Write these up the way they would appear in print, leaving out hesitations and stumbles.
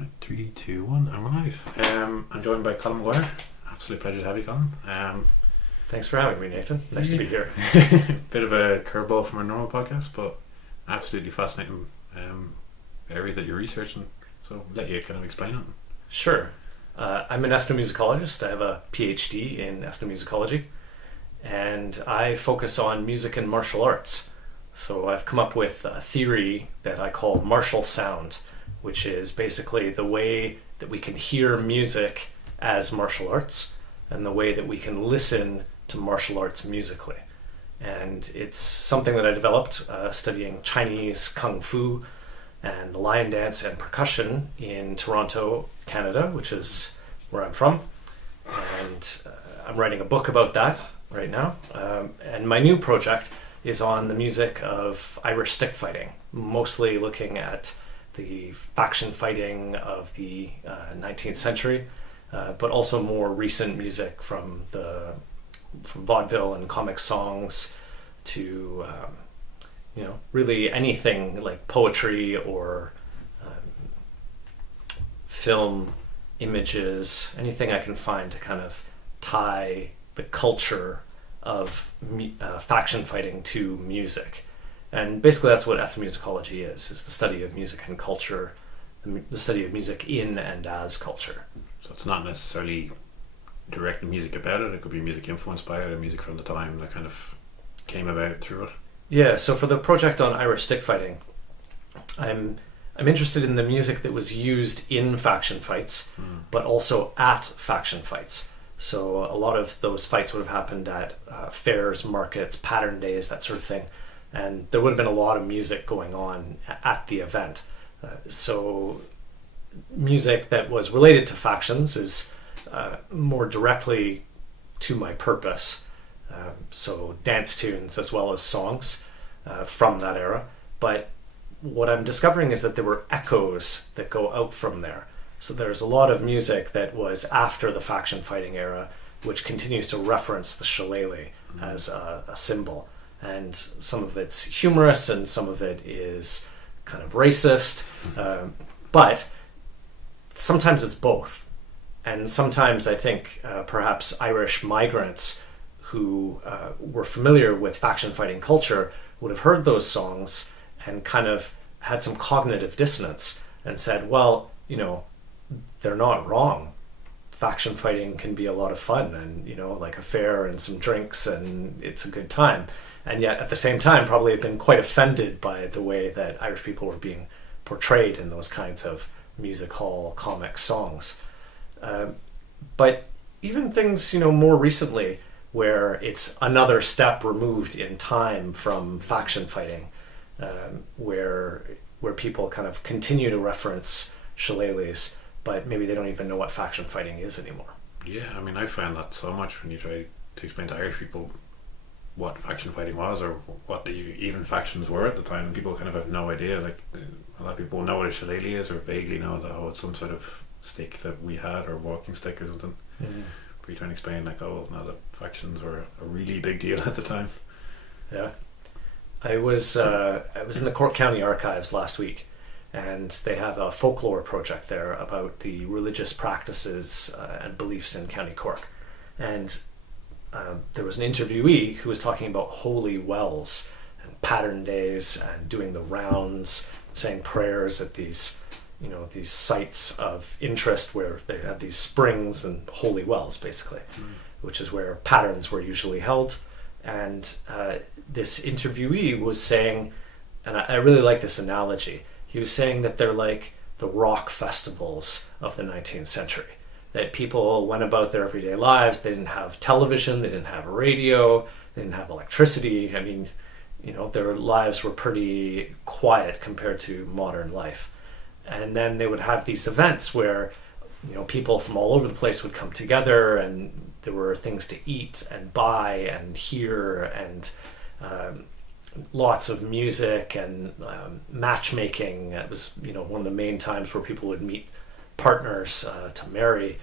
Right, 3, 2, 1, and we're live. I'm joined by Colin Maguire. Absolute pleasure to have you, Colin. Thanks for having me, Nathan. Nice to be here. Bit of a curveball from our normal podcast, but absolutely fascinating area that you're researching. So I'll let you kind of explain it. Sure. I'm an ethnomusicologist. I have a PhD in ethnomusicology, and I focus on music and martial arts. So I've come up with a theory that I call martial sound, which is basically the way that we can hear music as martial arts and the way that we can listen to martial arts musically. And it's something that I developed studying Chinese Kung Fu and lion dance and percussion in Toronto, Canada, which is where I'm from. And I'm writing a book about that right now. And my new project is on the music of Irish stick fighting, mostly looking at the faction fighting of the 19th century, but also more recent music from vaudeville and comic songs to really anything like poetry or film images, anything I can find to kind of tie the culture of faction fighting to music. And basically that's what ethnomusicology is the study of music and culture, the study of music in and as culture. So it's not necessarily direct music about it. It could be music influenced by it or music from the time that kind of came about through it. Yeah, so for the project on Irish stick fighting, I'm interested in the music that was used in faction fights, but also at faction fights. So a lot of those fights would have happened at fairs, markets, pattern days, that sort of thing. And there would have been a lot of music going on at the event. So music that was related to factions is more directly to my purpose. So dance tunes as well as songs from that era. But what I'm discovering is that there were echoes that go out from there. So there's a lot of music that was after the faction fighting era, which continues to reference the shillelagh as a symbol. And some of it's humorous and some of it is kind of racist. But sometimes it's both. And sometimes I think perhaps Irish migrants who were familiar with faction fighting culture would have heard those songs and kind of had some cognitive dissonance and said, well, they're not wrong. Faction fighting can be a lot of fun and, like a fair and some drinks and it's a good time. And yet at the same time probably have been quite offended by the way that Irish people were being portrayed in those kinds of music hall comic songs. But even things, more recently where it's another step removed in time from faction fighting, where people kind of continue to reference shillelaghs, but maybe they don't even know what faction fighting is anymore. Yeah, I mean, I found that so much when you try to explain to Irish people what faction fighting was or what the even factions were at the time, and people kind of have no idea. Like a lot of people know what a shillelagh is or vaguely know that it's some sort of stick that we had or walking stick or something. But you're trying to explain like, no, the factions were a really big deal at the time. Yeah, I was in the Cork County Archives last week, and they have a folklore project there about the religious practices and beliefs in County Cork. And there was an interviewee who was talking about holy wells and pattern days and doing the rounds, saying prayers at these sites of interest where they had these springs and holy wells, basically, which is where patterns were usually held. And this interviewee was saying, and I really like this analogy, he was saying that they're like the rock festivals of the 19th century. That people went about their everyday lives. They didn't have television. They didn't have radio. They didn't have electricity. I mean, their lives were pretty quiet compared to modern life. And then they would have these events where, people from all over the place would come together and there were things to eat and buy and hear and lots of music and matchmaking. It was, one of the main times where people would meet partners to marry,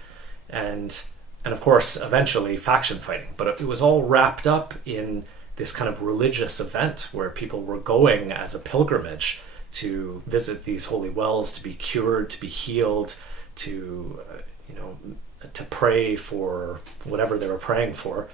and of course eventually faction fighting. But it was all wrapped up in this kind of religious event where people were going as a pilgrimage to visit these holy wells, to be cured, to be healed, to to pray for whatever they were praying for,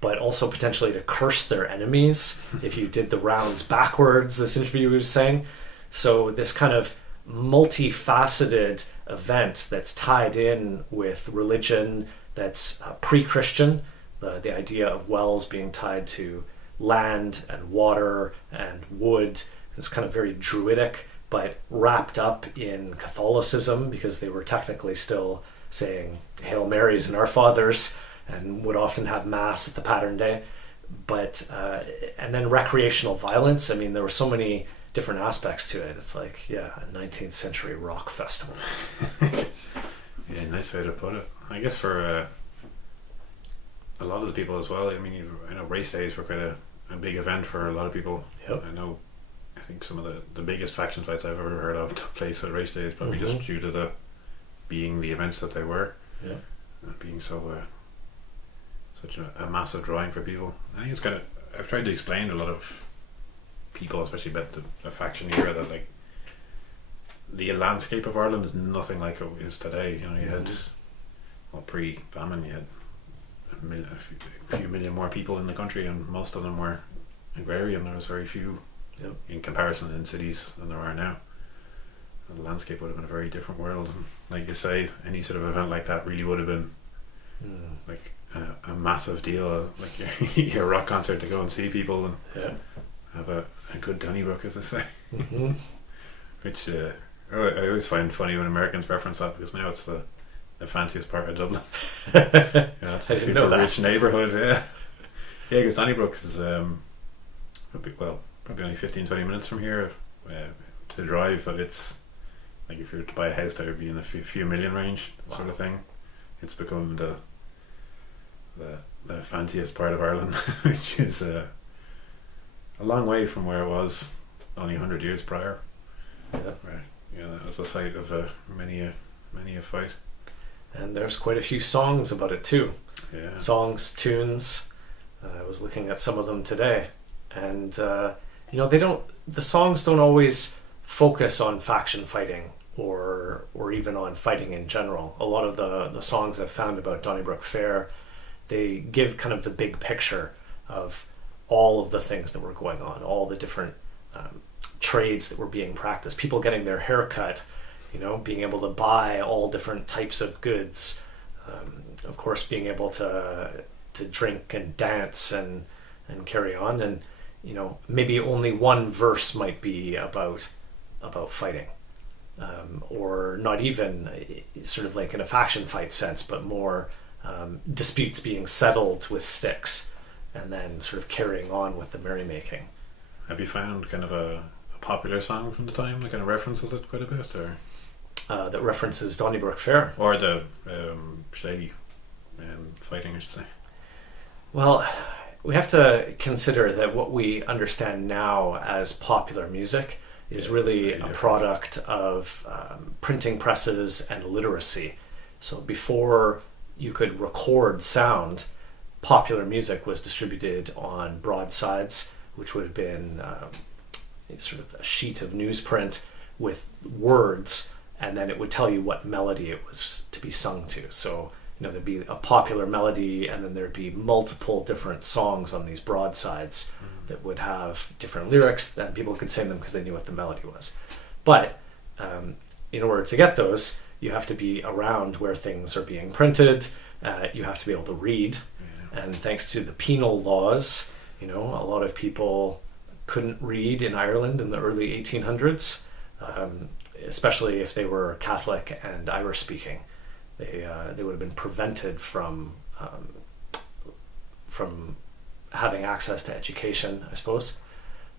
but also potentially to curse their enemies if you did the rounds backwards, this interview was saying. So this kind of multifaceted event that's tied in with religion, that's pre-Christian, the idea of wells being tied to land and water and wood, is kind of very druidic, but wrapped up in Catholicism, because they were technically still saying Hail Marys and Our Fathers, and would often have mass at the pattern day. But and then recreational violence. I mean, there were so many different aspects to it. It's like, yeah, a 19th century rock festival. Yeah, nice way to put it. I guess for a lot of the people as well, I mean, I know race days were quite a big event for a lot of people. Yep. I think some of the biggest faction fights I've ever heard of took place at race days, probably just due to being the events that they were. Yeah. Being so such a massive drawing for people. I think it's kind of, I've tried to explain to a lot of people, especially about the faction era, that like the landscape of Ireland is nothing like it is today. You know, you had, well, pre-famine, you had a few million more people in the country, and most of them were agrarian. There was very few in comparison in cities than there are now. And the landscape would have been a very different world. And like you say, any sort of event like that really would have been like a massive deal, like your rock concert, to go and see people and have a good Donnybrook, as I say. Which I always find funny when Americans reference that, because now it's the fanciest part of Dublin. It's a super rich neighbourhood. Yeah, because Donnybrook is probably only 15-20 minutes from here to drive, but it's like, if you were to buy a house there, it would be in the few million range, sort of thing. It's become the fanciest part of Ireland, which is a long way from where it was only 100 years prior. That was the site of many a fight. And there's quite a few songs about it too. Yeah. Songs, tunes. I was looking at some of them today, and the songs don't always focus on faction fighting or even on fighting in general. A lot of the songs I've found about Donnybrook Fair, they give kind of the big picture of all of the things that were going on, all the different trades that were being practiced, people getting their hair cut, being able to buy all different types of goods, of course being able to drink and dance and carry on, and maybe only one verse might be about fighting, or not even sort of like in a faction fight sense, but more disputes being settled with sticks, and then sort of carrying on with the merrymaking. Have you found kind of a popular song from the time that kind of references it quite a bit, or that references Donnybrook Fair, or the Shillelagh fighting, I should say? Well, we have to consider that what we understand now as popular music is really a product of printing presses and literacy. So before you could record sound, popular music was distributed on broadsides, which would have been sort of a sheet of newsprint with words, and then it would tell you what melody it was to be sung to. So there'd be a popular melody, and then there'd be multiple different songs on these broadsides that would have different lyrics, and people could sing them because they knew what the melody was. But in order to get those, you have to be around where things are being printed. You have to be able to read, and thanks to the penal laws, a lot of people couldn't read in Ireland in the early 1800s, especially if they were Catholic and Irish speaking. They would have been prevented from having access to education, I suppose.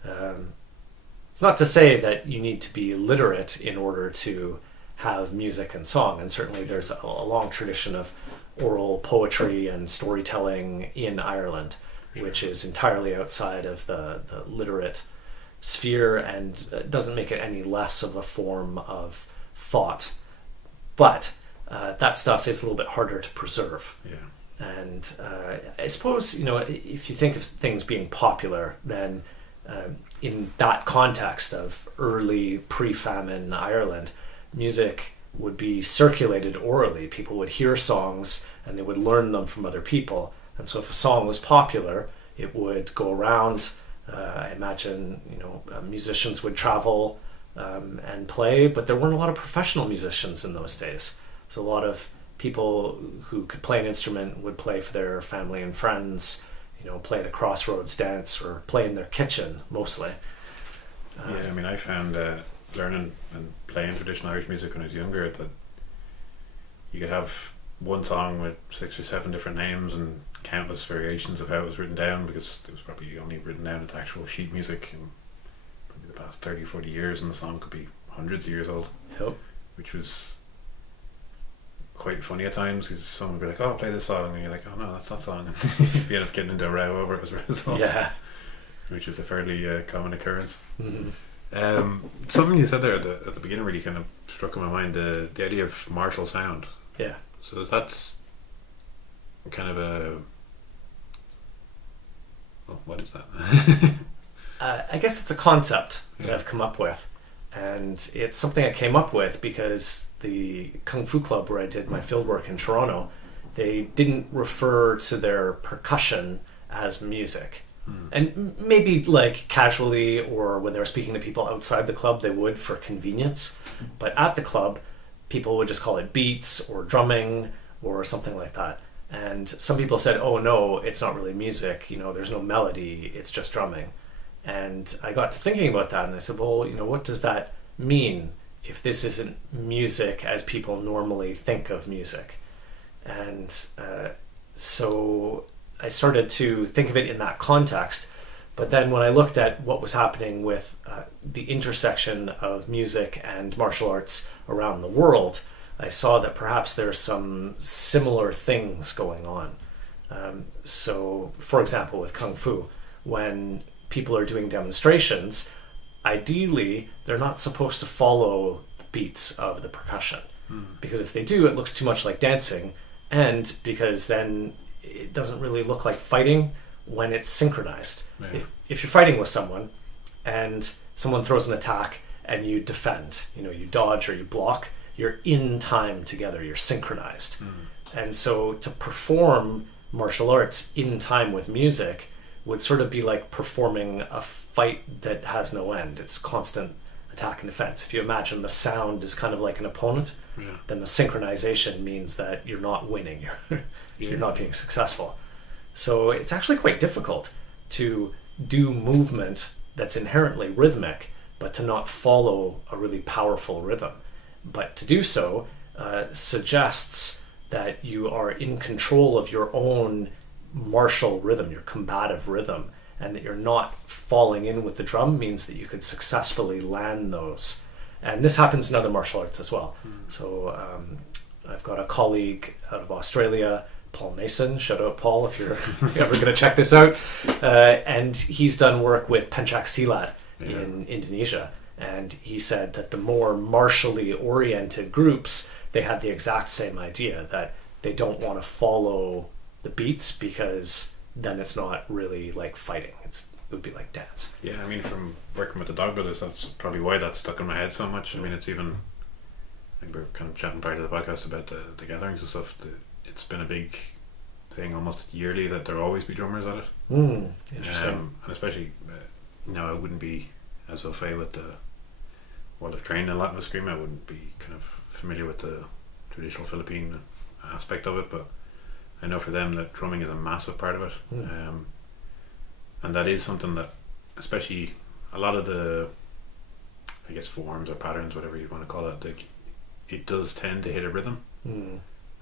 It's not to say that you need to be literate in order to have music and song, and certainly there's a long tradition of oral poetry and storytelling in Ireland, which is entirely outside of the literate sphere, and doesn't make it any less of a form of thought. But that stuff is a little bit harder to preserve. Yeah. And I suppose, if you think of things being popular, then in that context of early pre-famine Ireland, music would be circulated orally. People would hear songs and they would learn them from other people. And so if a song was popular, it would go around. I imagine, musicians would travel and play, but there weren't a lot of professional musicians in those days. So a lot of people who could play an instrument would play for their family and friends, play at a crossroads dance or play in their kitchen mostly. I found learning and playing traditional Irish music when I was younger that you could have one song with 6 or 7 different names and countless variations of how it was written down, because it was probably only written down into actual sheet music in probably the past 30-40 years, and the song could be hundreds of years old. Yep. Which was quite funny at times, because someone would be like, "Oh, play this song," and you're like, "Oh no, that's that song," and you end up getting into a row over it as a result. Yeah. Which is a fairly common occurrence. Mm-hmm. Something you said there at the beginning really kind of struck in my mind, the idea of martial sound. Yeah. So that's kind of a... Well, what is that? I guess it's a concept that I've come up with. And it's something I came up with because the Kung Fu Club where I did my fieldwork in Toronto, they didn't refer to their percussion as music. And maybe like casually or when they were speaking to people outside the club, they would for convenience. But at the club, people would just call it beats or drumming or something like that. And some people said, "Oh no, it's not really music. There's no melody. It's just drumming." And I got to thinking about that, and I said, well, what does that mean if this isn't music as people normally think of music? And so I started to think of it in that context. But then when I looked at what was happening with the intersection of music and martial arts around the world, I saw that perhaps there's some similar things going on. So, for example, with Kung Fu, when people are doing demonstrations, ideally they're not supposed to follow the beats of the percussion, because if they do, it looks too much like dancing, and because then it doesn't really look like fighting when it's synchronized. Yeah. If you're fighting with someone and someone throws an attack and you defend, you dodge or you block, you're in time together, you're synchronized. And so to perform martial arts in time with music would sort of be like performing a fight that has no end. It's constant attack and defense. If you imagine the sound is kind of like an opponent, then the synchronization means that you're not winning, you're not being successful. So it's actually quite difficult to do movement that's inherently rhythmic, but to not follow a really powerful rhythm. But to do so suggests that you are in control of your own martial rhythm, your combative rhythm, and that you're not falling in with the drum means that you could successfully land those. And this happens in other martial arts as well. So I've got a colleague out of Australia, Paul Mason, shout out Paul if you're ever going to check this out, and he's done work with pencak silat in Indonesia, and he said that the more martially oriented groups, they had the exact same idea, that they don't want to follow the beats because then it's not really like fighting, it would be like dance. Yeah, I mean, from working with the Dog Brothers, that's probably why that's stuck in my head so much. I mean, it's even, I think we were kind of chatting prior to the podcast about the gatherings and stuff. It's been a big thing almost yearly that there'll always be drummers at it. Interesting. And especially now I wouldn't be as au fait with the world of training in Latin Scream. I wouldn't be kind of familiar with the traditional Philippine aspect of it, but I know for them that drumming is a massive part of it. And that is something that, especially a lot of the, I guess, forms or patterns, whatever you want to call it, like, it does tend to hit a rhythm.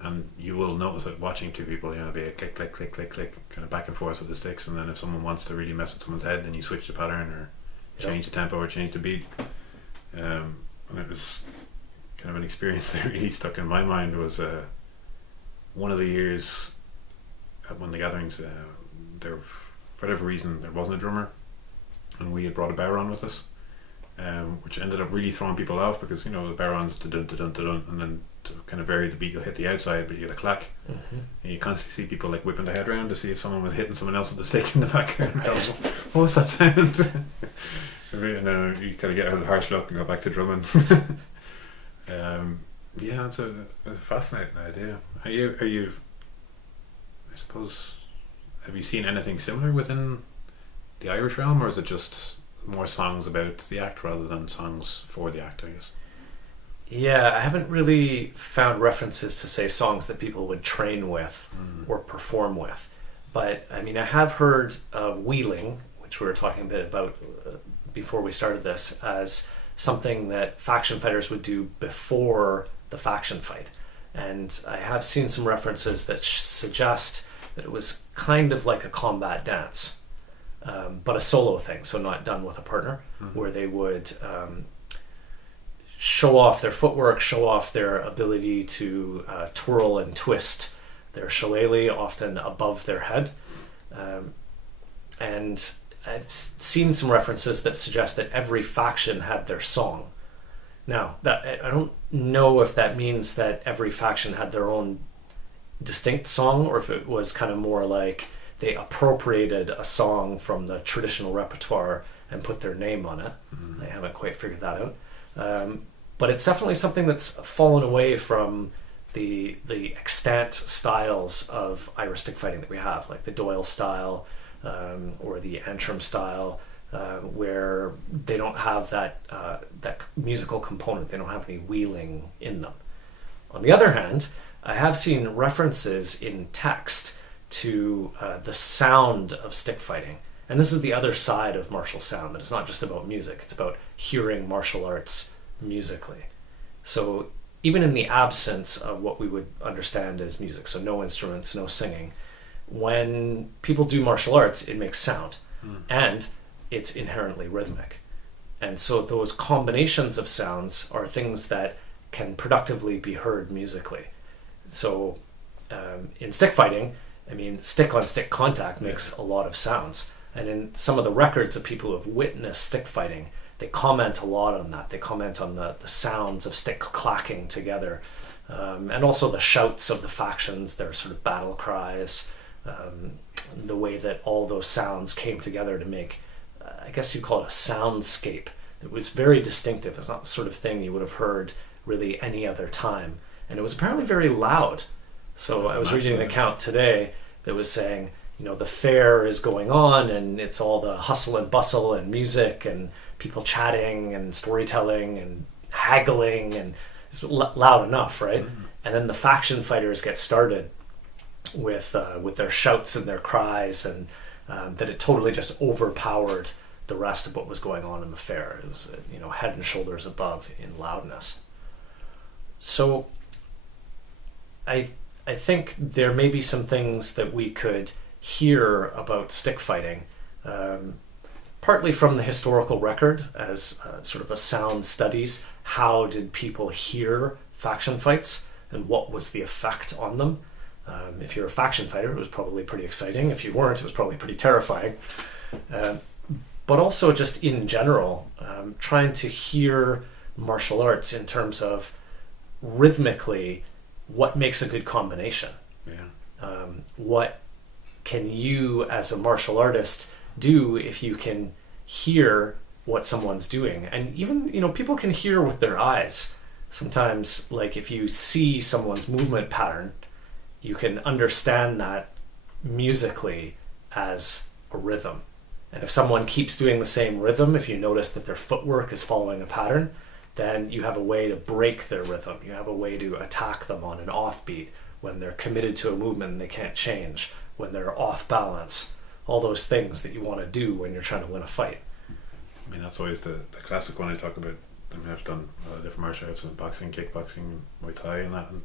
And you will notice that watching two people, be a click, click, click, click, click, kind of back and forth with the sticks, and then if someone wants to really mess with someone's head, then you switch the pattern or change the tempo or change the beat. And it was kind of an experience that really stuck in my mind. Was one of the years at one of the gatherings, there, for whatever reason, there wasn't a drummer, and we had brought a baron with us, which ended up really throwing people off, because the baron's da-dun, da-dun, da-dun, and then to kind of vary the beat, you'll hit the outside, but you get a clack, and you constantly see people like whipping their head around to see if someone was hitting someone else with the stick in the background. What was that sound? And then you kind of get a harsh look and go back to drumming. Yeah, it's a fascinating idea. Are you? I suppose, have you seen anything similar within the Irish realm, or is it just more songs about the act rather than songs for the act, I guess? Yeah, I haven't really found references to, say, songs that people would train with or perform with. But, I mean, I have heard of wheeling, which we were talking a bit about before we started this, as something that faction fighters would do before the faction fight. And I have seen some references that suggest that it was kind of like a combat dance, but a solo thing, so not done with a partner, where they would show off their footwork, show off their ability to twirl and twist their shillelagh, often above their head. And I've seen some references that suggest that every faction had their song. Now, that I don't know if that means that every faction had their own distinct song, or if it was kind of more like they appropriated a song from the traditional repertoire and put their name on it. I haven't quite figured that out. But it's definitely something that's fallen away from the extant styles of Irish stick fighting that we have, like the Doyle style or the Antrim style, where they don't have that musical component. They don't have any wheeling in them. On the other hand, I have seen references in text to the sound of stick fighting. And this is the other side of martial sound, that it's not just about music, it's about hearing martial arts musically. So even in the absence of what we would understand as music, so no instruments, no singing, when people do martial arts, it makes sound. And it's inherently rhythmic. And so those combinations of sounds are things that can productively be heard musically. So in stick fighting, I mean, stick-on-stick contact makes a lot of sounds. And in some of the records of people who have witnessed stick fighting, they comment a lot on that. They comment on the sounds of sticks clacking together, and also the shouts of the factions, their sort of battle cries, the way that all those sounds came together to make, I guess you'd call it a soundscape. It was very distinctive. It's not the sort of thing you would have heard really any other time. And it was apparently very loud. So I was reading an account today that was saying, you know, the fair is going on and it's all the hustle and bustle and music and people chatting and storytelling and haggling, and it's loud enough, right? And then the faction fighters get started with their shouts and their cries, and that it totally just overpowered the rest of what was going on in the fair. It was, you know, head and shoulders above in loudness. So I think there may be some things that we could hear about stick fighting, partly from the historical record as sort of a sound studies. How did people hear faction fights and what was the effect on them? If you're a faction fighter, it was probably pretty exciting. If you weren't, it was probably pretty terrifying. But also just in general, trying to hear martial arts in terms of rhythmically what makes a good combination. What can you as a martial artist do if you can hear what someone's doing? And even, you know, people can hear with their eyes. Sometimes, like if you see someone's movement pattern, you can understand that musically as a rhythm. And if someone keeps doing the same rhythm, if you notice that their footwork is following a pattern, then you have a way to break their rhythm. You have a way to attack them on an offbeat when they're committed to a movement and they can't change, when they're off balance, all those things that you want to do when you're trying to win a fight. I mean, that's always the classic one I talk about. I mean, I've done different martial arts, and boxing, kickboxing, Muay Thai, and that. And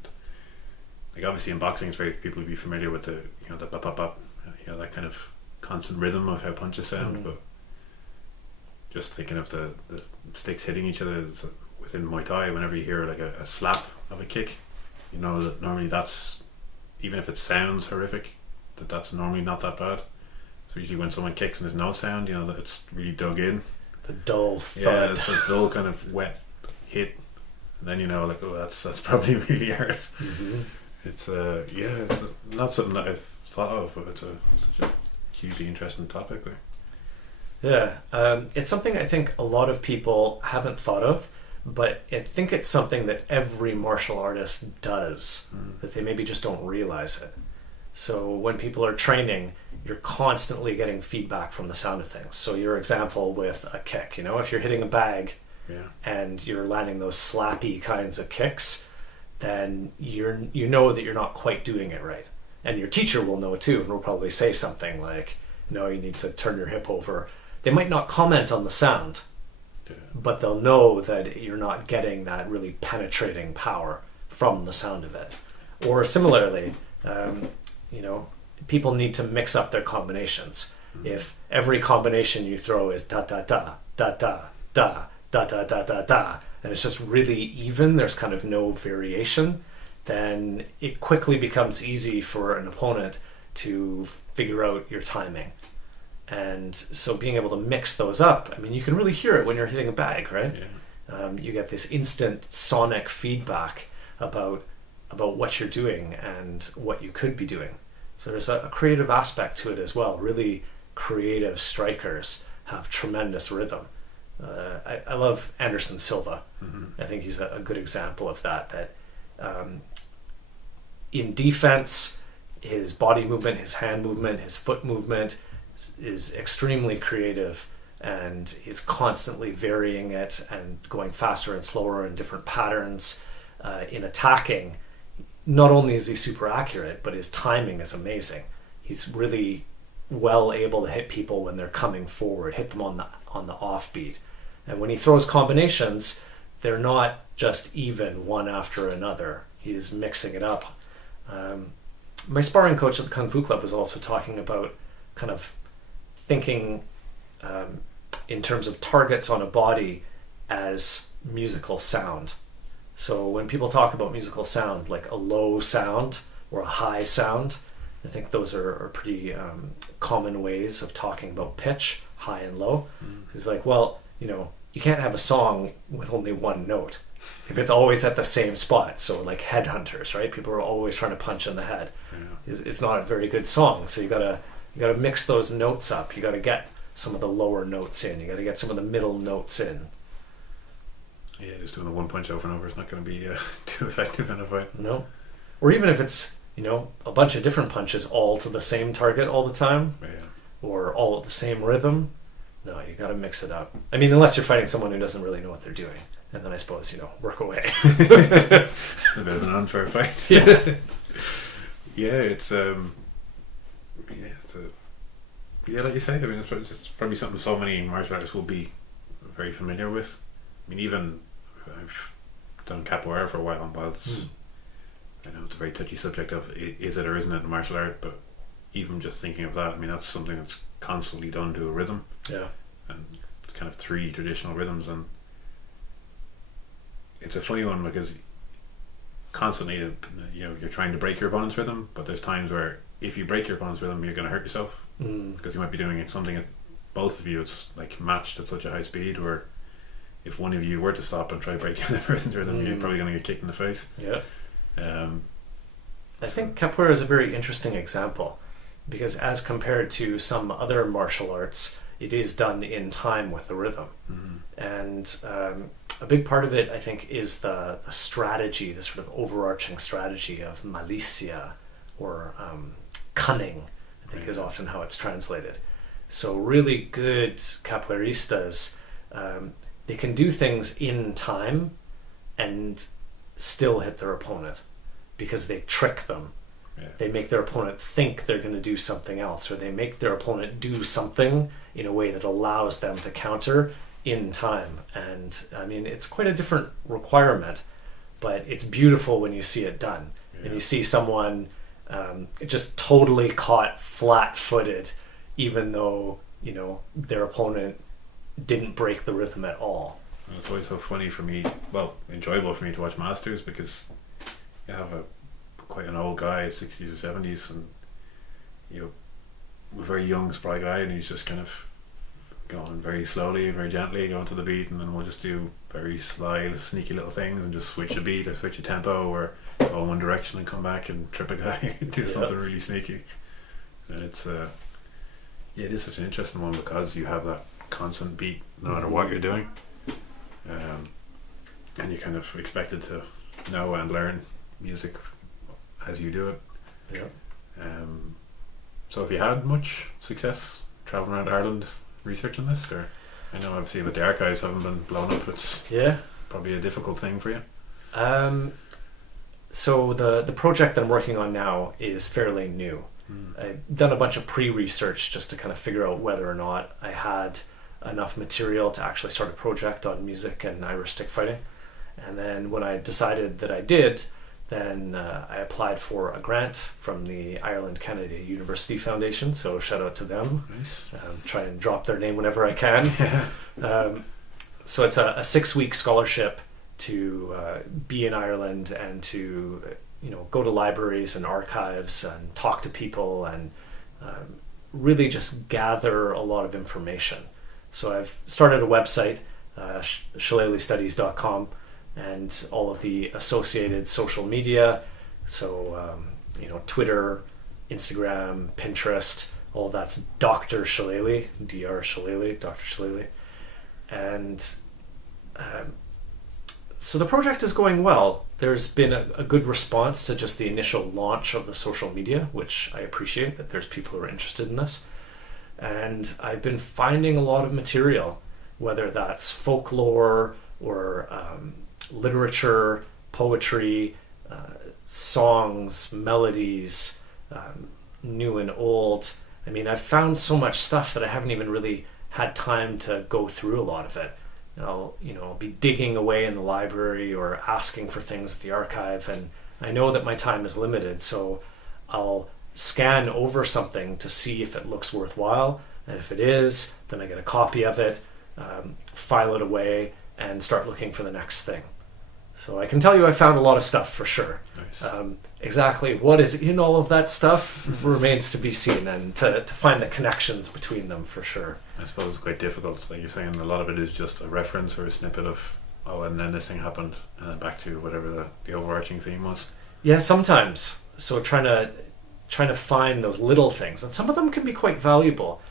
like obviously in boxing, it's very people would be familiar with the, you know, the bop bop bop, you know, that kind of constant rhythm of how punches sound. But just thinking of the sticks hitting each other within Muay Thai, whenever you hear like a slap of a kick, you know that normally that's, even if it sounds horrific, that's normally not that bad. So usually when someone kicks and there's no sound, you know, that it's really dug in. The dull thud. Yeah, it's a dull kind of wet hit, and then you know, like, oh, that's probably really hard. It's it's not something that I've thought of, but it's such a hugely interesting topic there. Yeah, it's something I think a lot of people haven't thought of, but I think it's something that every martial artist does, that they maybe just don't realize it. So when people are training, you're constantly getting feedback from the sound of things. So your example with a kick, if you're hitting a bag and you're landing those slappy kinds of kicks, then you know that you're not quite doing it right. And your teacher will know too, and will probably say something like, no, you need to turn your hip over. They might not comment on the sound, but they'll know that you're not getting that really penetrating power from the sound of it. Or similarly, people need to mix up their combinations. If every combination you throw is da da da da da da da da da da da, and it's just really even, there's kind of no variation, then it quickly becomes easy for an opponent to figure out your timing. And so being able to mix those up, you can really hear it when you're hitting a bag, right? Yeah. You get this instant sonic feedback about what you're doing and what you could be doing. So there's a creative aspect to it as well. Really creative strikers have tremendous rhythm. I love Anderson Silva. I think he's a good example of that in defense, his body movement, his hand movement, his foot movement is extremely creative, and he's constantly varying it and going faster and slower in different patterns. In attacking, not only is he super accurate, but his timing is amazing. He's really well able to hit people when they're coming forward, hit them on the offbeat. And when he throws combinations, they're not just even one after another. He's mixing it up. My sparring coach at the Kung Fu Club was also talking about kind of thinking in terms of targets on a body as musical sound. So when people talk about musical sound, like a low sound or a high sound, I think those are pretty common ways of talking about pitch, high and low. It's like, well, you can't have a song with only one note if it's always at the same spot. So like Headhunters, right? People are always trying to punch in the head. Yeah. It's not a very good song. So you gotta mix those notes up. You gotta get some of the lower notes in. You gotta get some of the middle notes in. Yeah, just doing the one punch over and over is not going to be too effective in a fight. No. Or even if it's, a bunch of different punches all to the same target all the time, or all at the same rhythm. No, you got to mix it up. Unless you're fighting someone who doesn't really know what they're doing. And then I suppose, work away. A bit of an unfair fight. Yeah. Yeah, it's like you say, it's probably something so many martial artists will be very familiar with. Even I've done capoeira for a while, and whilst I know it's a very touchy subject of is it or isn't it a martial art, but even just thinking of that, that's something that's constantly done to a rhythm. Yeah. And it's kind of 3 traditional rhythms, and it's a funny one because constantly, you're trying to break your opponent's rhythm, but there's times where if you break your opponent's rhythm, you're going to hurt yourself because you might be doing something that both of you, it's like matched at such a high speed where if one of you were to stop and try to break the other person's rhythm, you're probably going to get kicked in the face. Yeah. I think capoeira is a very interesting example because as compared to some other martial arts, it is done in time with the rhythm. And a big part of it, I think, is the strategy, the sort of overarching strategy of malicia, or cunning, I think is often how it's translated. So really good capoeiristas, they can do things in time and still hit their opponent because they trick them. Yeah. They make their opponent think they're going to do something else, or they make their opponent do something in a way that allows them to counter in time. And it's quite a different requirement, but it's beautiful when you see it done. Yeah. And you see someone just totally caught flat-footed, even though their opponent didn't break the rhythm at all. And it's always so funny for me, enjoyable for me to watch masters, because you have quite an old guy, 60s or 70s, and a very young, spry guy, and he's just kind of going very slowly, very gently, going to the beat, and then we'll just do very sly, sneaky little things and just switch a beat or switch a tempo or go in one direction and come back and trip a guy and do something really sneaky. And it's Yeah, it is such an interesting one because you have that constant beat no matter what you're doing, and you're kind of expected to know and learn music as you do it. Yeah. So have you had much success traveling around Ireland researching this? Or I know obviously with the archives haven't been blown up, it's probably a difficult thing for you. So the project that I'm working on now is fairly new. I've done a bunch of pre-research just to kind of figure out whether or not I had enough material to actually start a project on music and Irish stick fighting. And then when I decided that I did, then I applied for a grant from the Ireland Kennedy University Foundation, so shout out to them. Nice. Try and drop their name whenever I can. So it's a 6-week scholarship to be in Ireland and to go to libraries and archives and talk to people and really just gather a lot of information. So I've started a website, shillelaghstudies.com, and all of the associated social media, so Twitter, Instagram, Pinterest, all that's Dr. Shillelagh, Dr. Shillelagh, Dr. Shillelagh. And so the project is going well. There's been a good response to just the initial launch of the social media, which I appreciate that there's people who are interested in this. And I've been finding a lot of material, whether that's folklore or literature, poetry, songs, melodies, new and old. I mean, I've found so much stuff that I haven't even really had time to go through a lot of it. I'll be digging away in the library or asking for things at the archive, and I know that my time is limited, so I'll scan over something to see if it looks worthwhile, and if it is, then I get a copy of it, file it away, and start looking for the next thing. So I can tell you I found a lot of stuff for sure. Nice. Exactly what is in all of that stuff remains to be seen, and to find the connections between them for sure. I suppose it's quite difficult. Like you're saying, a lot of it is just a reference or a snippet of, and then this thing happened, and then back to whatever the overarching theme was. Yeah, sometimes. So trying to find those little things, and some of them can be quite valuable,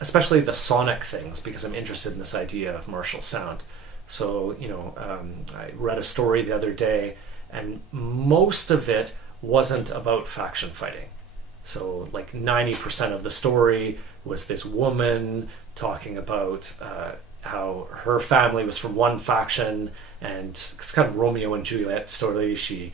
especially the sonic things, because I'm interested in this idea of martial sound. So I read a story the other day, and most of it wasn't about faction fighting. So like 90% of the story was this woman talking about how her family was from one faction, and it's kind of Romeo and Juliet story. She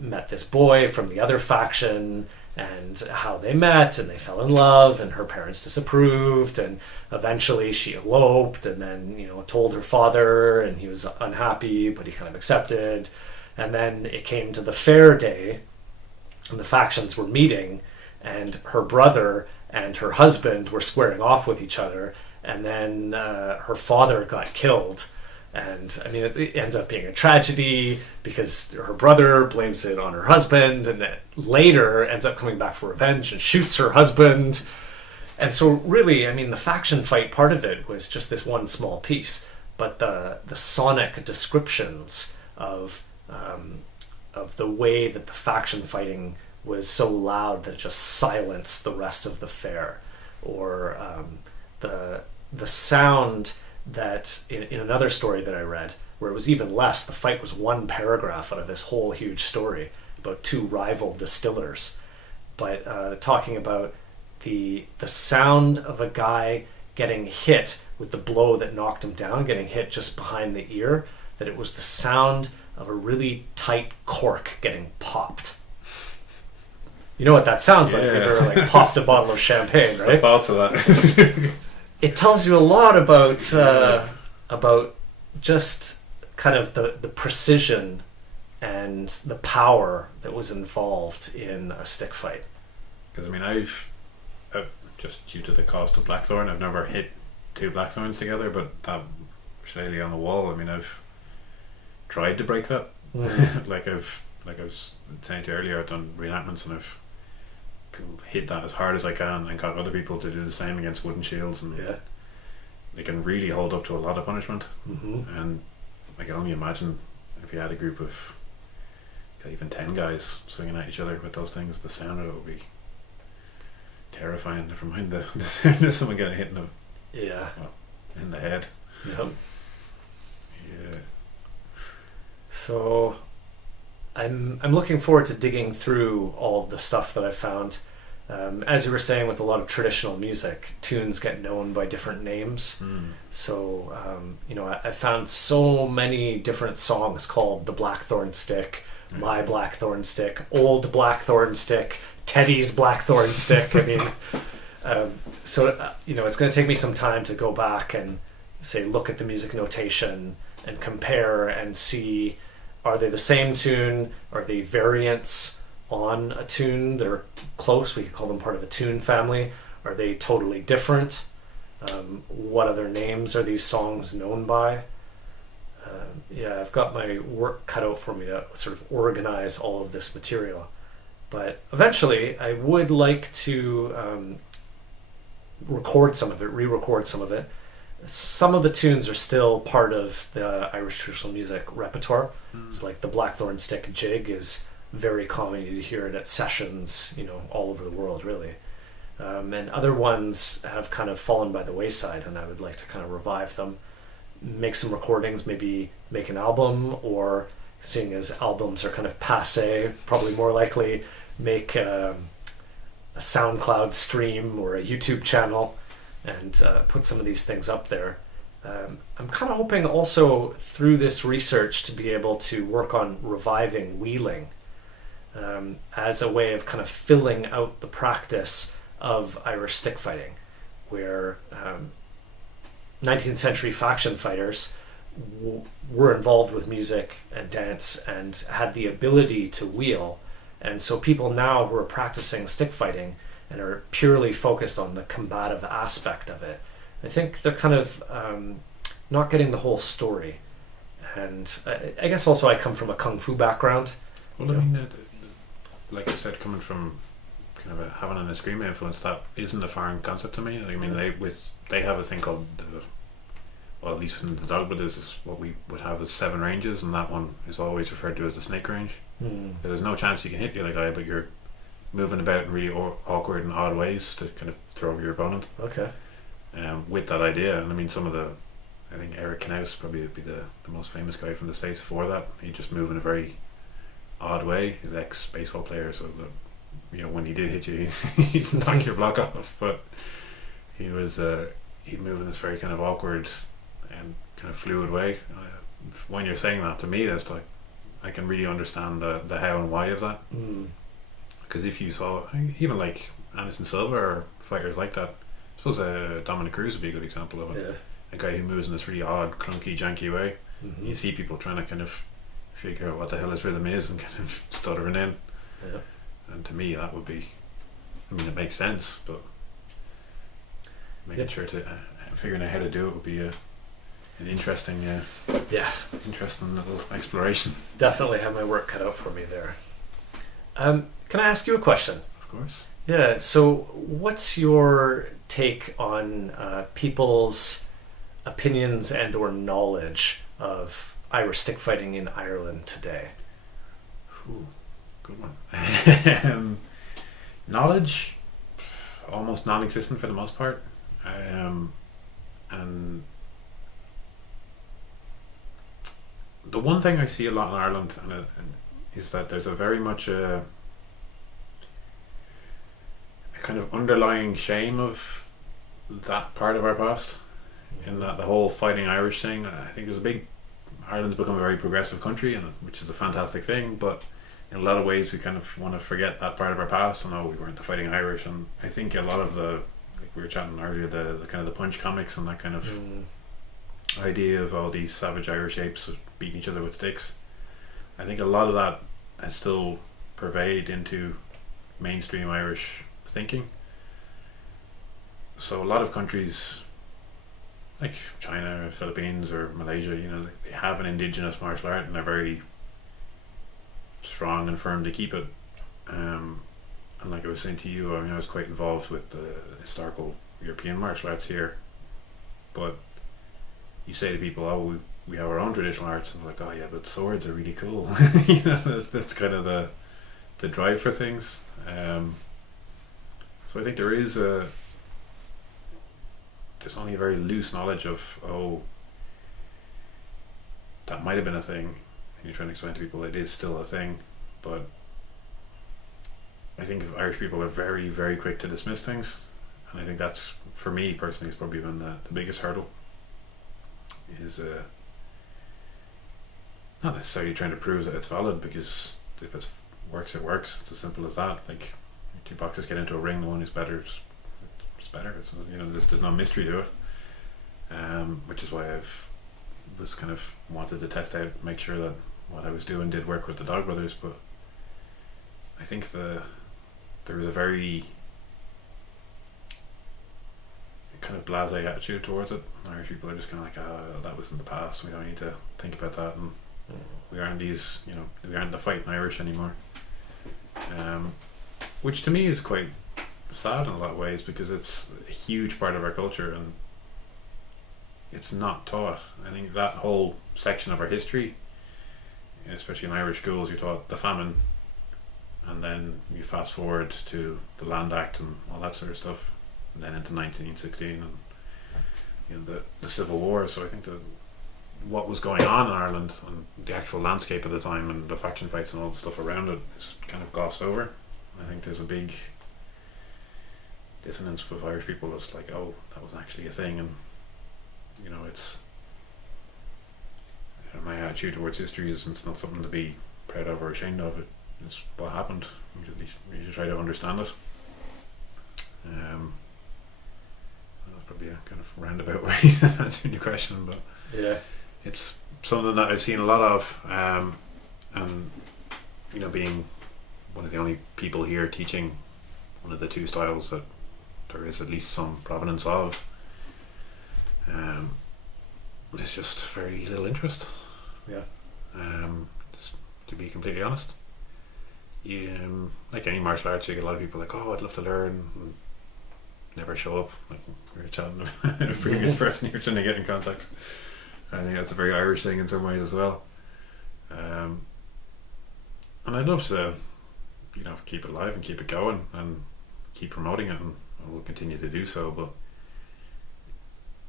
met this boy from the other faction, and how they met and they fell in love, and her parents disapproved, and eventually she eloped, and then told her father, and he was unhappy, but he kind of accepted. And then it came to the fair day, and the factions were meeting, and her brother and her husband were squaring off with each other, and then her father got killed. And I mean, it ends up being a tragedy because her brother blames it on her husband, and then later ends up coming back for revenge and shoots her husband. And so really, I mean, the faction fight part of it was just this one small piece, but the sonic descriptions of the way that the faction fighting was so loud that it just silenced the rest of the fair, or the sound that in another story that I read, where it was even less, the fight was one paragraph out of this whole huge story about two rival distillers, but talking about the sound of a guy getting hit with the blow that knocked him down, getting hit just behind the ear, that it was the sound of a really tight cork getting popped. You know what that sounds like? Yeah. You've ever like popped a bottle of champagne, right? The thoughts of that. It tells you a lot about just kind of the precision and the power that was involved in a stick fight. Because I mean, I've just due to the cost of blackthorn, I've never hit two blackthorns together, but that Shillelagh on the wall, I mean, I've tried to break that. like I was saying to you earlier, I've done reenactments, and I've hit that as hard as I can and got other people to do the same against wooden shields, and they can really hold up to a lot of punishment. And I can only imagine if you had a group of even 10 guys swinging at each other with those things, the sound of it would be terrifying. Never mind the sound of someone getting hit in the head. Yep. Yeah. So I'm looking forward to digging through all of the stuff that I found. As you were saying, with a lot of traditional music, tunes get known by different names. So I found so many different songs called the Blackthorn Stick, My Blackthorn Stick, Old Blackthorn Stick, Teddy's Blackthorn Stick. I mean, it's going to take me some time to go back and say, look at the music notation and compare and see, are they the same tune? Are they variants on a tune that are close? We could call them part of a tune family. Are they totally different? What other names are these songs known by? I've got my work cut out for me to sort of organize all of this material. But eventually, I would like to record some of it, re-record some of it. Some of the tunes are still part of the Irish traditional music repertoire. It's like the Blackthorn Stick jig is very common. You hear it at sessions, all over the world, really. And other ones have kind of fallen by the wayside, and I would like to kind of revive them, make some recordings, maybe make an album, or seeing as albums are kind of passé, probably more likely make a SoundCloud stream or a YouTube channel and put some of these things up there. I'm kind of hoping also through this research to be able to work on reviving wheeling as a way of kind of filling out the practice of Irish stick fighting, where 19th century faction fighters were involved with music and dance and had the ability to wheel. And so people now who are practicing stick fighting and are purely focused on the combative aspect of it, I think they're kind of not getting the whole story. And I guess also I come from a kung fu background. Well, I mean, like I said, coming from kind of having an Eskrima influence, that isn't a foreign concept to me. I mean, they have a thing called, at least in the Dogwood, is what we would have as 7 ranges, and that one is always referred to as the snake range. There's no chance you can hit the other guy, but you're moving about in really awkward and odd ways to kind of throw over your opponent. Okay. With that idea, and I mean, I think Eric Knaus probably would be the most famous guy from the States for that. He just moved in a very odd way. He's ex-baseball player, so that, when he did hit you, he'd knock your block off. But he'd move in this very kind of awkward and kind of fluid way. When you're saying that to me, that's like, I can really understand the how and why of that. Because if you saw, even like Anderson Silva or fighters like that, I suppose Dominic Cruz would be a good example of it. Yeah. A guy who moves in this really odd, clunky, janky way. You see people trying to kind of figure out what the hell his rhythm is and kind of stuttering in. Yeah. And to me, that would be, I mean, it makes sense, but making sure to figuring out how to do it would be an interesting, interesting little exploration. Definitely have my work cut out for me there. Can I ask you a question? Of course. Yeah. So, what's your take on people's opinions and/or knowledge of Irish stick fighting in Ireland today? Ooh, good one. Knowledge, almost non-existent for the most part, and the one thing I see a lot in Ireland is that there's a very much a kind of underlying shame of that part of our past, in that the whole fighting Irish thing. I think there's a big, Ireland's become a very progressive country, and which is a fantastic thing, but in a lot of ways we kind of want to forget that part of our past, and we weren't the fighting Irish. And I think a lot of like we were chatting earlier, the kind of the punch comics and that kind of idea of all these savage Irish apes beating each other with sticks, I think a lot of that has still pervaded into mainstream Irish thinking. So a lot of countries like China or Philippines or Malaysia, they have an indigenous martial art and they're very strong and firm to keep it. And like I was saying to you, I was quite involved with the historical European martial arts here, but you say to people, we have our own traditional arts, and they're like, oh yeah, but swords are really cool. That's kind of the drive for things. So I think there's only a very loose knowledge of, that might have been a thing, and you're trying to explain to people it is still a thing, but I think Irish people are very, very quick to dismiss things, and I think that's, for me personally, has probably been the biggest hurdle, is not necessarily trying to prove that it's valid, because if it works, it works. It's as simple as that. Like, two boxers get into a ring, the one who's better is better. It's, there's no mystery to it, which is why I've was kind of wanted to test out, make sure that what I was doing did work with the Dog Brothers. But I think there was a very kind of blasé attitude towards it. Irish people are just kind of like, that was in the past, we don't need to think about that, and we aren't we aren't the fighting Irish anymore, which to me is quite sad in a lot of ways, because it's a huge part of our culture and it's not taught. I think that whole section of our history, especially in Irish schools, you're taught the famine, and then you fast forward to the Land Act and all that sort of stuff, and then into 1916 and the Civil War. So I think that what was going on in Ireland and the actual landscape at the time and the faction fights and all the stuff around it is kind of glossed over. I think there's a big dissonance with Irish people. It's like, that was actually a thing, and it's my attitude towards history is it's not something to be proud of or ashamed of. It's what happened. You should try to understand it. That's probably a kind of roundabout way to answer your question, but yeah, it's something that I've seen a lot of, and being one of the only people here teaching one of the two styles that there is at least some provenance of, there's just very little interest. Yeah. Just to be completely honest, like any martial arts, you get a lot of people like, I'd love to learn, and never show up. Like we were chatting about the previous person you're trying to get in contact. I think that's a very Irish thing in some ways as well. And I'd love to, keep it alive and keep it going and keep promoting it, and I will continue to do so. But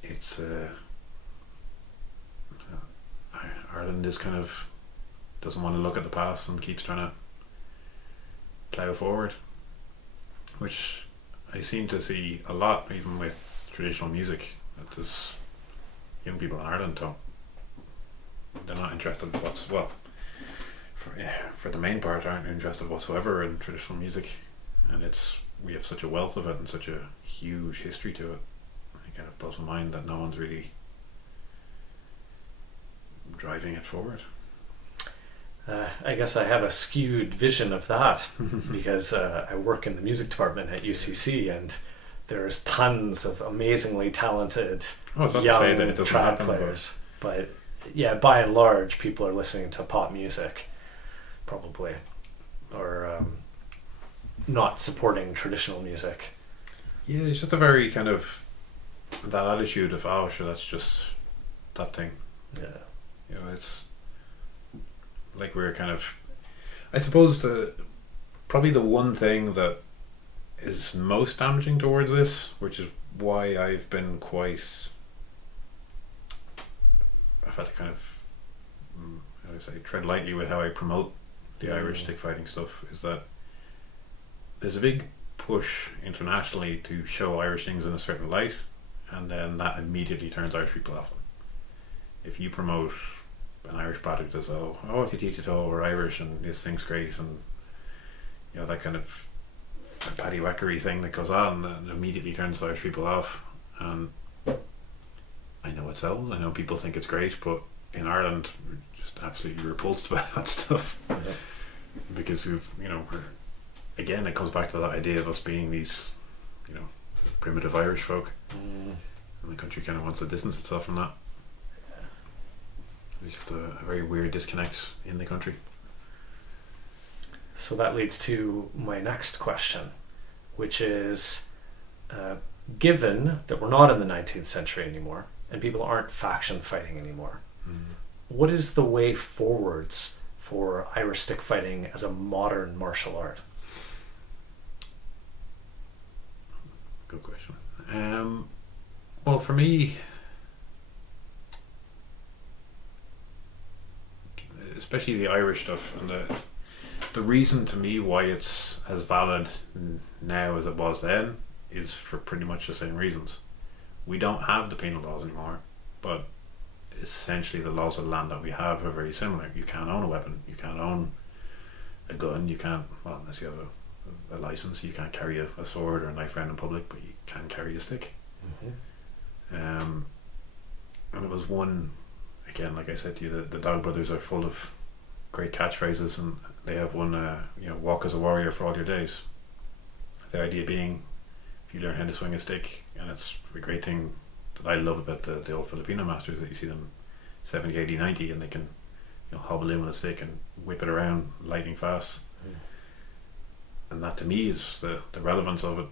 it's Ireland is kind of doesn't want to look at the past and keeps trying to plough forward, which I seem to see a lot, even with traditional music. That there's young people in Ireland they're not interested for the main part, aren't interested whatsoever in traditional music, and we have such a wealth of it and such a huge history to it. It kind of blows my mind that no one's really driving it forward. I guess I have a skewed vision of that because I work in the music department at UCC, and there's tons of amazingly talented young trad players. But yeah, by and large, people are listening to pop music, probably, or not supporting traditional music. Yeah, it's just a very kind of that attitude of, sure, that's just that thing. Yeah. It's like we're kind of, I suppose probably the one thing that is most damaging towards this, which is why I've had to kind of tread lightly with how I promote the Irish stick fighting stuff, is that there's a big push internationally to show Irish things in a certain light, and then that immediately turns Irish people off them. If you promote an Irish product as if you teach it all, we're Irish and this thing's great, and that kind of paddywhackery thing that goes on, and immediately turns Irish people off. And I know it sells, I know people think it's great, but in Ireland we're just absolutely repulsed by that stuff. Because again, it comes back to that idea of us being these primitive Irish folk, and the country kind of wants to distance itself from that. There's just a very weird disconnect in the country. So that leads to my next question, which is, given that we're not in the 19th century anymore and people aren't faction fighting anymore, what is the way forwards for Irish stick fighting as a modern martial art? Good question. Well, for me, especially the Irish stuff, and the reason to me why it's as valid now as it was then is for pretty much the same reasons. We don't have the penal laws anymore, but essentially the laws of the land that we have are very similar. You can't own a weapon, you can't own a gun, you can't, well, unless you have a license, you can't carry a sword or a knife around in public, but you can carry a stick. And it was one, again, like I said to you, the Dog Brothers are full of great catchphrases, and they have one, walk as a warrior for all your days. The idea being, if you learn how to swing a stick, and it's a great thing that I love about the old Filipino masters, that you see them 70, 80, 90, and they can hobble in with a stick and whip it around lightning fast. And that to me is the relevance of it.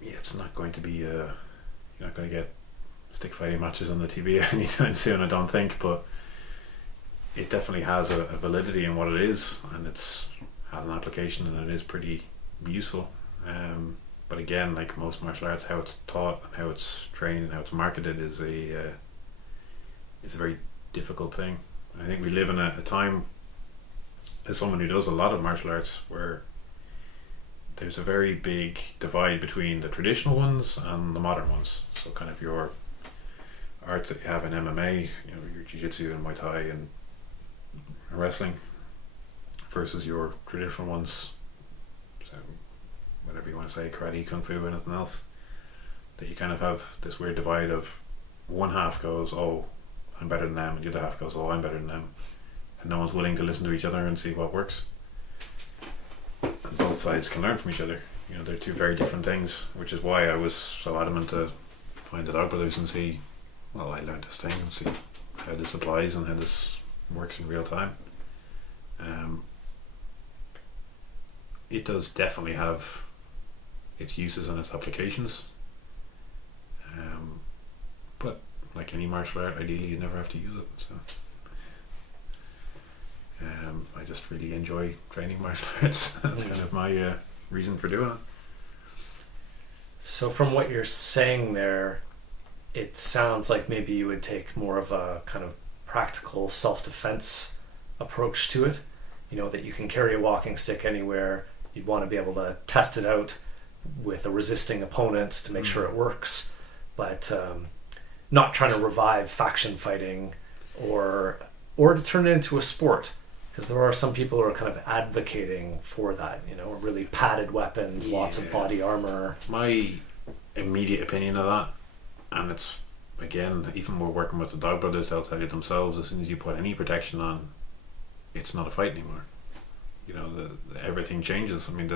Yeah, it's not going to be you're not going to get stick fighting matches on the TV anytime soon, I don't think, but it definitely has a validity in what it is, and it's has an application, and it is pretty useful. But again, like most martial arts, how it's taught and how it's trained and how it's marketed is a very difficult thing. I think we live in a time, as someone who does a lot of martial arts, where there's a very big divide between the traditional ones and the modern ones. So kind of your arts that you have in MMA, your jiu-jitsu and Muay Thai and wrestling, versus your traditional ones, so whatever you want to say, karate, kung fu, anything else, that you kind of have this weird divide of one half goes, oh, I'm better than them, and the other half goes, oh, I'm better than them, and no one's willing to listen to each other and see what works. And both sides can learn from each other. They're two very different things, which is why I was so adamant to find the Dog Brothers and see, well, I learned this thing and see how this applies and how this works in real time. It does definitely have its uses and its applications, but like any martial art, ideally you never have to use it. So I just really enjoy training martial arts. That's kind of my reason for doing it. So from what you're saying there, it sounds like maybe you would take more of a kind of practical self-defense approach to it. That you can carry a walking stick anywhere. You'd want to be able to test it out with a resisting opponent to make sure it works, but not trying to revive faction fighting or to turn it into a sport, because there are some people who are kind of advocating for that, really padded weapons, lots of body armor. My immediate opinion of that, and it's, again, even we're working with the Dog Brothers, they'll tell you themselves, as soon as you put any protection on, it's not a fight anymore. Everything changes. I mean,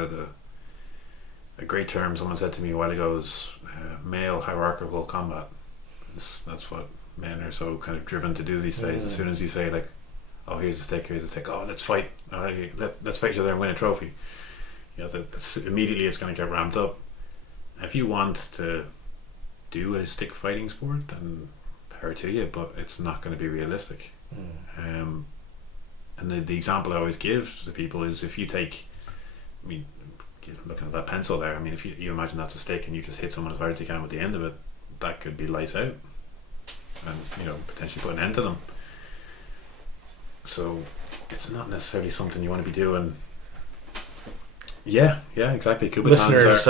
a great term someone said to me a while ago is male hierarchical combat. That's what men are so kind of driven to do these days. As soon as you say, like, oh, here's a stick, oh, let's fight, let's fight each other and win a trophy, that's immediately it's going to get ramped up. If you want to do a stick fighting sport, then power to you, but it's not going to be realistic. And the example I always give to people is, if you take, I mean, looking at that pencil there, I mean, if you imagine that's a stick and you just hit someone as hard as you can with the end of it, that could be lights out and potentially put an end to them. So it's not necessarily something you want to be doing. Yeah, exactly. Kubatans Listeners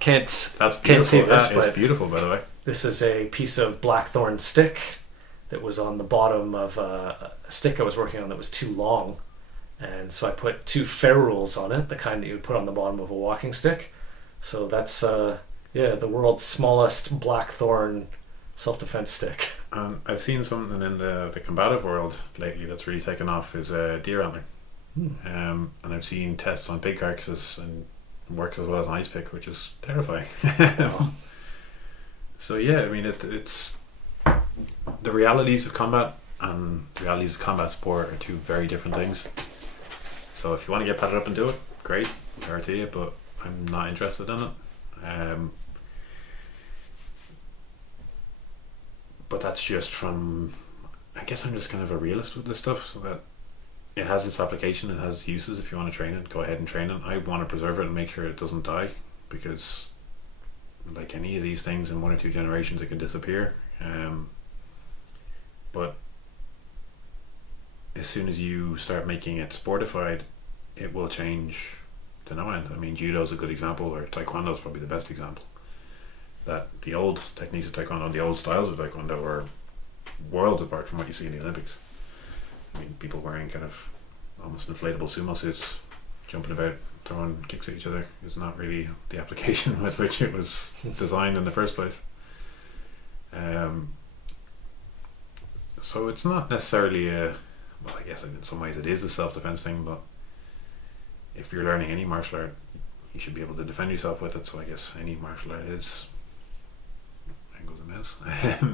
can't see this, but it's beautiful, by the way. This is a piece of blackthorn stick that was on the bottom of a stick I was working on that was too long, and so I put 2 ferrules on it, the kind that you would put on the bottom of a walking stick. So that's the world's smallest blackthorn self-defense stick. I've seen something in the combative world lately that's really taken off, is a deer antler. And I've seen tests on pig carcasses and works as well as an ice pick, which is terrifying. So yeah, I mean, it's the realities of combat and the realities of combat sport are 2 very different things. So if you want to get padded up and do it, great, power to you, but I'm not interested in it. But that's just from, I guess I'm just kind of a realist with this stuff, so that it has its application, it has its uses. If you want to train it, go ahead and train it. I want to preserve it and make sure it doesn't die, because like any of these things, in 1 or 2 generations it can disappear. But as soon as you start making it sportified, it will change to no end. I mean, judo is a good example, or taekwondo is probably the best example. That the old techniques of taekwondo and the old styles of taekwondo are worlds apart from what you see in the Olympics. I mean, people wearing kind of almost inflatable sumo suits, jumping about, throwing kicks at each other is not really the application with which it was designed in the first place. So it's not necessarily well, I guess in some ways it is a self-defense thing, but if you're learning any martial art, you should be able to defend yourself with it. So I guess any martial art is, there goes a mouse,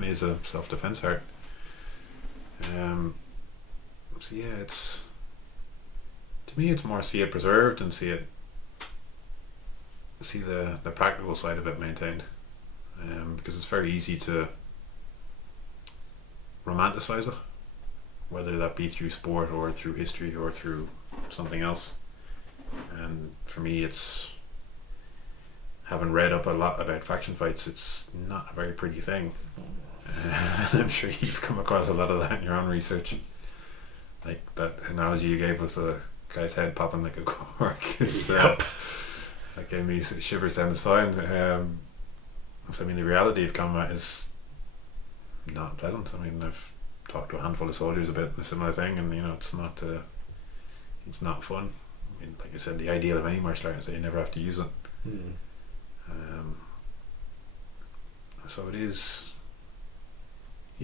is a self-defense art. So yeah, to me it's more see it preserved and see the practical side of it maintained, because it's very easy to romanticize it, whether that be through sport or through history or through something else. And for me, it's, having read up a lot about faction fights, it's not a very pretty thing. And I'm sure you've come across a lot of that in your own research. Like that analogy you gave with the guy's head popping like a cork is, that gave me shivers down the spine. So I mean, the reality of combat is not pleasant. I mean, I've talked to a handful of soldiers about a similar thing, and it's not fun. I mean, like I said, the ideal of any martial art is that you never have to use it. So it is,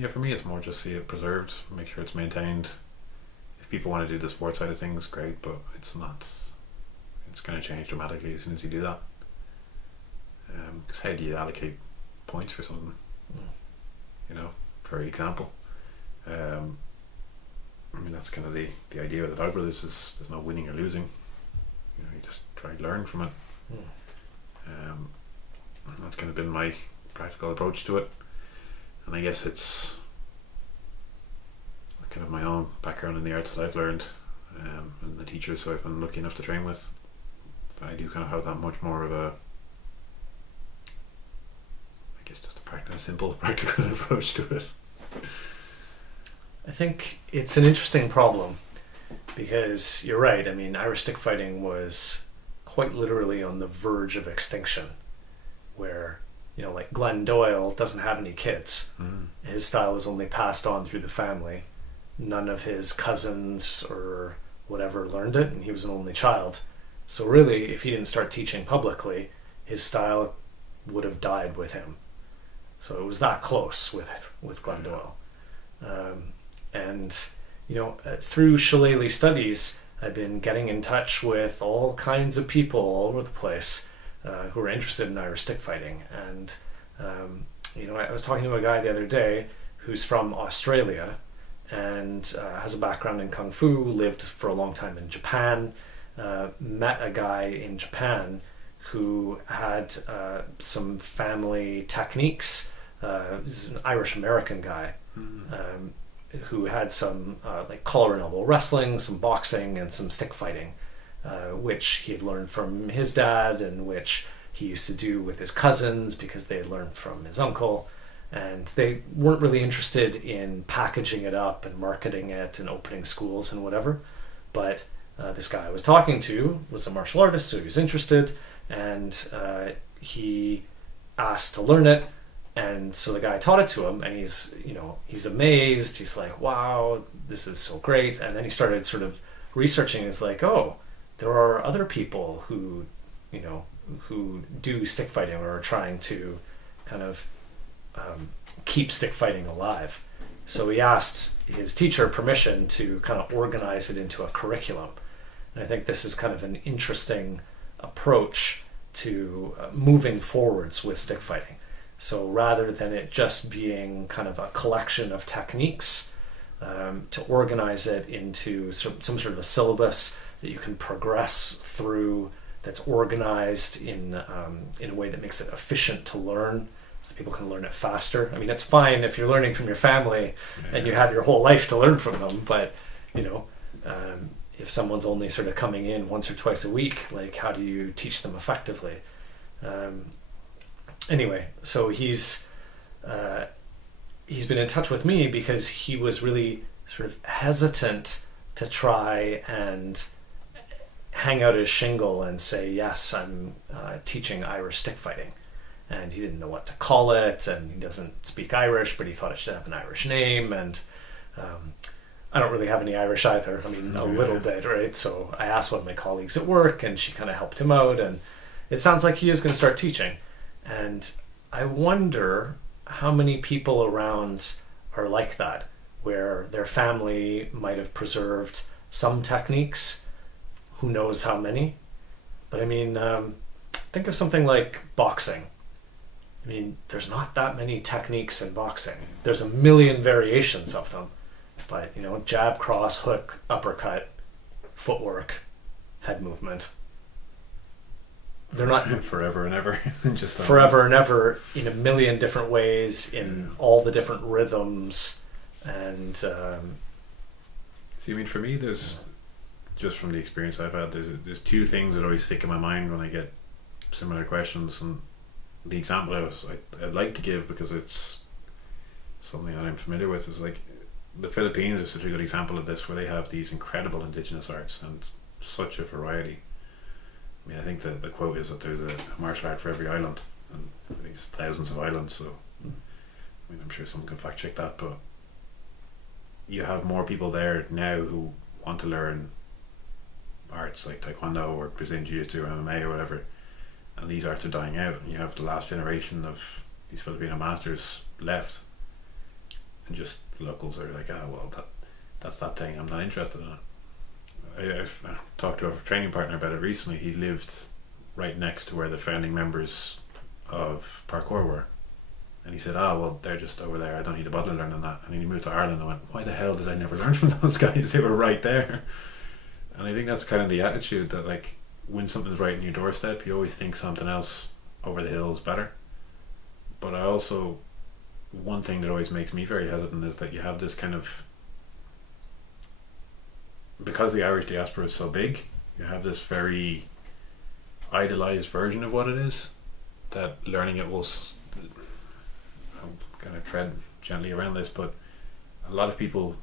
for me it's more just see it preserved, make sure it's maintained. If people want to do the sports side of things, great, but it's going to change dramatically as soon as you do that. Because how do you allocate points for something? For example, I mean, that's kind of the idea of the Dog Brothers, is there's no winning or losing. You just try to learn from it. And that's kind of been my practical approach to it. And I guess it's kind of my own background in the arts that I've learned, and the teachers who I've been lucky enough to train with. I do kind of have that much more of a, I guess, just a simple practical approach to it. I think it's an interesting problem, because you're right. I mean, Irish stick fighting was quite literally on the verge of extinction, where, like Glenn Doyle doesn't have any kids. His style was only passed on through the family. None of his cousins or whatever learned it, and he was an only child. So really, if he didn't start teaching publicly, his style would have died with him. So it was that close with Glenn Doyle. And through Shillelagh studies, I've been getting in touch with all kinds of people all over the place who are interested in Irish stick fighting. And I was talking to a guy the other day who's from Australia and has a background in Kung Fu, lived for a long time in Japan, met a guy in Japan who had some family techniques. He's an Irish-American guy who had some like collar and elbow wrestling, some boxing, and some stick fighting, which he had learned from his dad and which he used to do with his cousins because they had learned from his uncle. And they weren't really interested in packaging it up and marketing it and opening schools and whatever. But this guy I was talking to was a martial artist, so he was interested, and he asked to learn it. And so the guy taught it to him, and he's amazed. He's like, wow, this is so great. And then he started sort of researching. It's like, oh, there are other people who do stick fighting or are trying to kind of keep stick fighting alive. So he asked his teacher permission to kind of organize it into a curriculum. And I think this is kind of an interesting approach to moving forwards with stick fighting. So rather than it just being kind of a collection of techniques, to organize it into some sort of a syllabus that you can progress through, that's organized in a way that makes it efficient to learn, so people can learn it faster. I mean, it's fine if you're learning from your family and you have your whole life to learn from them, but if someone's only sort of coming in once or twice a week, like, how do you teach them effectively? anyway, so he's been in touch with me because he was really sort of hesitant to try and hang out his shingle and say, yes, I'm teaching Irish stick fighting. And he didn't know what to call it, and he doesn't speak Irish, but he thought it should have an Irish name. And I don't really have any Irish either. I mean, a little bit, right? So I asked one of my colleagues at work, and she kind of helped him out. And it sounds like he is going to start teaching. And I wonder how many people around are like that, where their family might have preserved some techniques. Who knows how many? But I mean, think of something like boxing. I mean, there's not that many techniques in boxing. There's a million variations of them. But, you know, jab, cross, hook, uppercut, footwork, head movement. They're not... Forever and ever. Just forever and ever in a million different ways, in all the different rhythms. And... See, I mean, for me, there's... Just from the experience I've had, there's two things that always stick in my mind when I get similar questions, and the example I'd like to give, because it's something that I'm familiar with, is like the Philippines is such a good example of this, where they have these incredible indigenous arts and such a variety. I mean, I think the quote is that there's a martial art for every island, and I think it's thousands of islands, so I mean, I'm sure someone can fact check that, but you have more people there now who want to learn arts like Taekwondo or Brazilian Jiu-Jitsu or MMA or whatever, and these arts are dying out, and you have the last generation of these Filipino masters left, and just the locals are like, well, that's that thing, I'm not interested in it. I've talked to a training partner about it recently. He lived right next to where the founding members of parkour were, and he said, well, they're just over there, I don't need to bother learning that. And then he moved to Ireland and went, why the hell did I never learn from those guys? They were right there. And I think that's kind of the attitude, that like when something's right in your doorstep, you always think something else over the hill is better. But I also, one thing that always makes me very hesitant is that you have this kind of, because the Irish diaspora is so big, you have this very idolized version of what it is, that learning it will, I'm going to tread gently around this, but a lot of people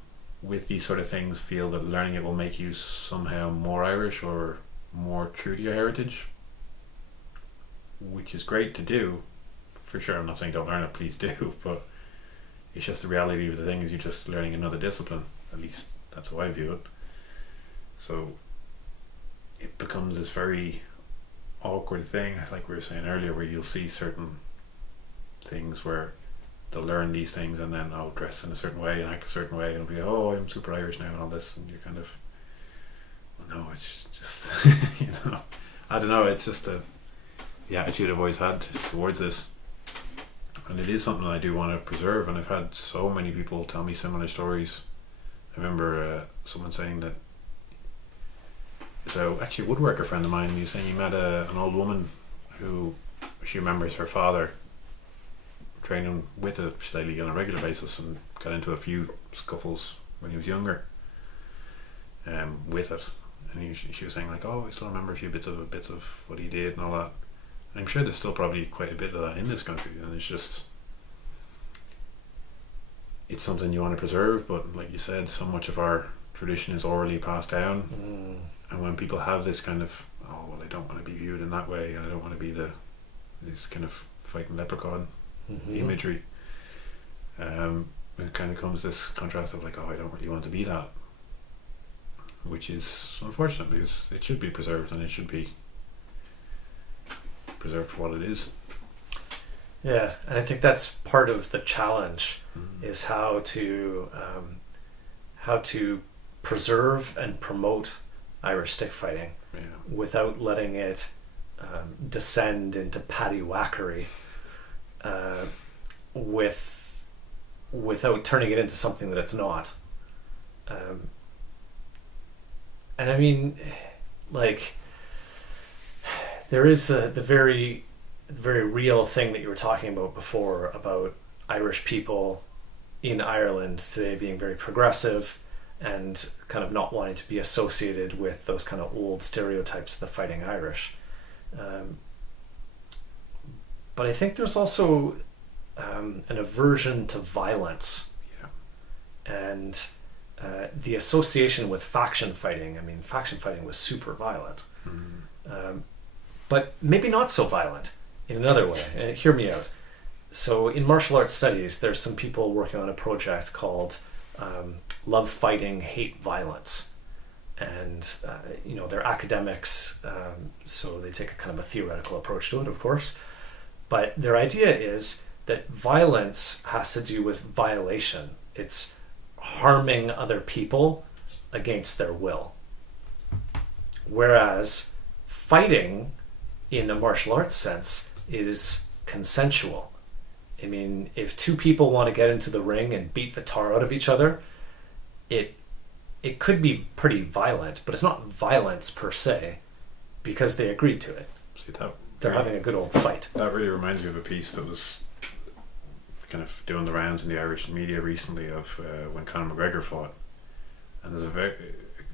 with these sort of things feel that learning it will make you somehow more Irish or more true to your heritage, which is great to do, for sure. I'm not saying don't learn it, please do, but it's just the reality of the thing is you're just learning another discipline. At least that's how I view it. So it becomes this very awkward thing, like we were saying earlier, where you'll see certain things where they'll learn these things and then dress in a certain way and act a certain way and be, I'm super Irish now and all this, and you're kind of, well, no, it's just you know, I don't know, it's just the attitude I've always had towards this, and it is something I do want to preserve. And I've had so many people tell me similar stories. I remember someone saying that, so actually a woodworker friend of mine, he was saying he met an old woman who she remembers her father training with a Shillelagh on a regular basis, and got into a few scuffles when he was younger with it, and she was saying like, I still remember a few bits of what he did and all that. And I'm sure there's still probably quite a bit of that in this country, and it's something you want to preserve, but like you said, so much of our tradition is orally passed down, and when people have this kind of, I don't want to be viewed in that way, and I don't want to be this kind of fighting leprechaun imagery, it kind of comes this contrast of like, I don't really want to be that, which is unfortunate, because it should be preserved, and it should be preserved for what it is. Yeah, and I think that's part of the challenge, is how to preserve and promote Irish stick fighting without letting it descend into paddywhackery, without turning it into something that it's not. And I mean, like, there is the very real thing that you were talking about before, about Irish people in Ireland today being very progressive and kind of not wanting to be associated with those kind of old stereotypes of the fighting Irish. but I think there's also an aversion to violence. Yeah. And the association with faction fighting. I mean, faction fighting was super violent. But maybe not so violent in another way. Hear me out. So in martial arts studies, there's some people working on a project called Love Fighting, Hate Violence. And, they're academics, so they take a kind of a theoretical approach to it, of course. But their idea is that violence has to do with violation. It's harming other people against their will. Whereas fighting, in a martial arts sense, is consensual. I mean, if two people want to get into the ring and beat the tar out of each other, it could be pretty violent, but it's not violence per se, because they agreed to it. See, they're having a good old fight. That really reminds me of a piece that was kind of doing the rounds in the Irish media recently of when Colin McGregor fought. And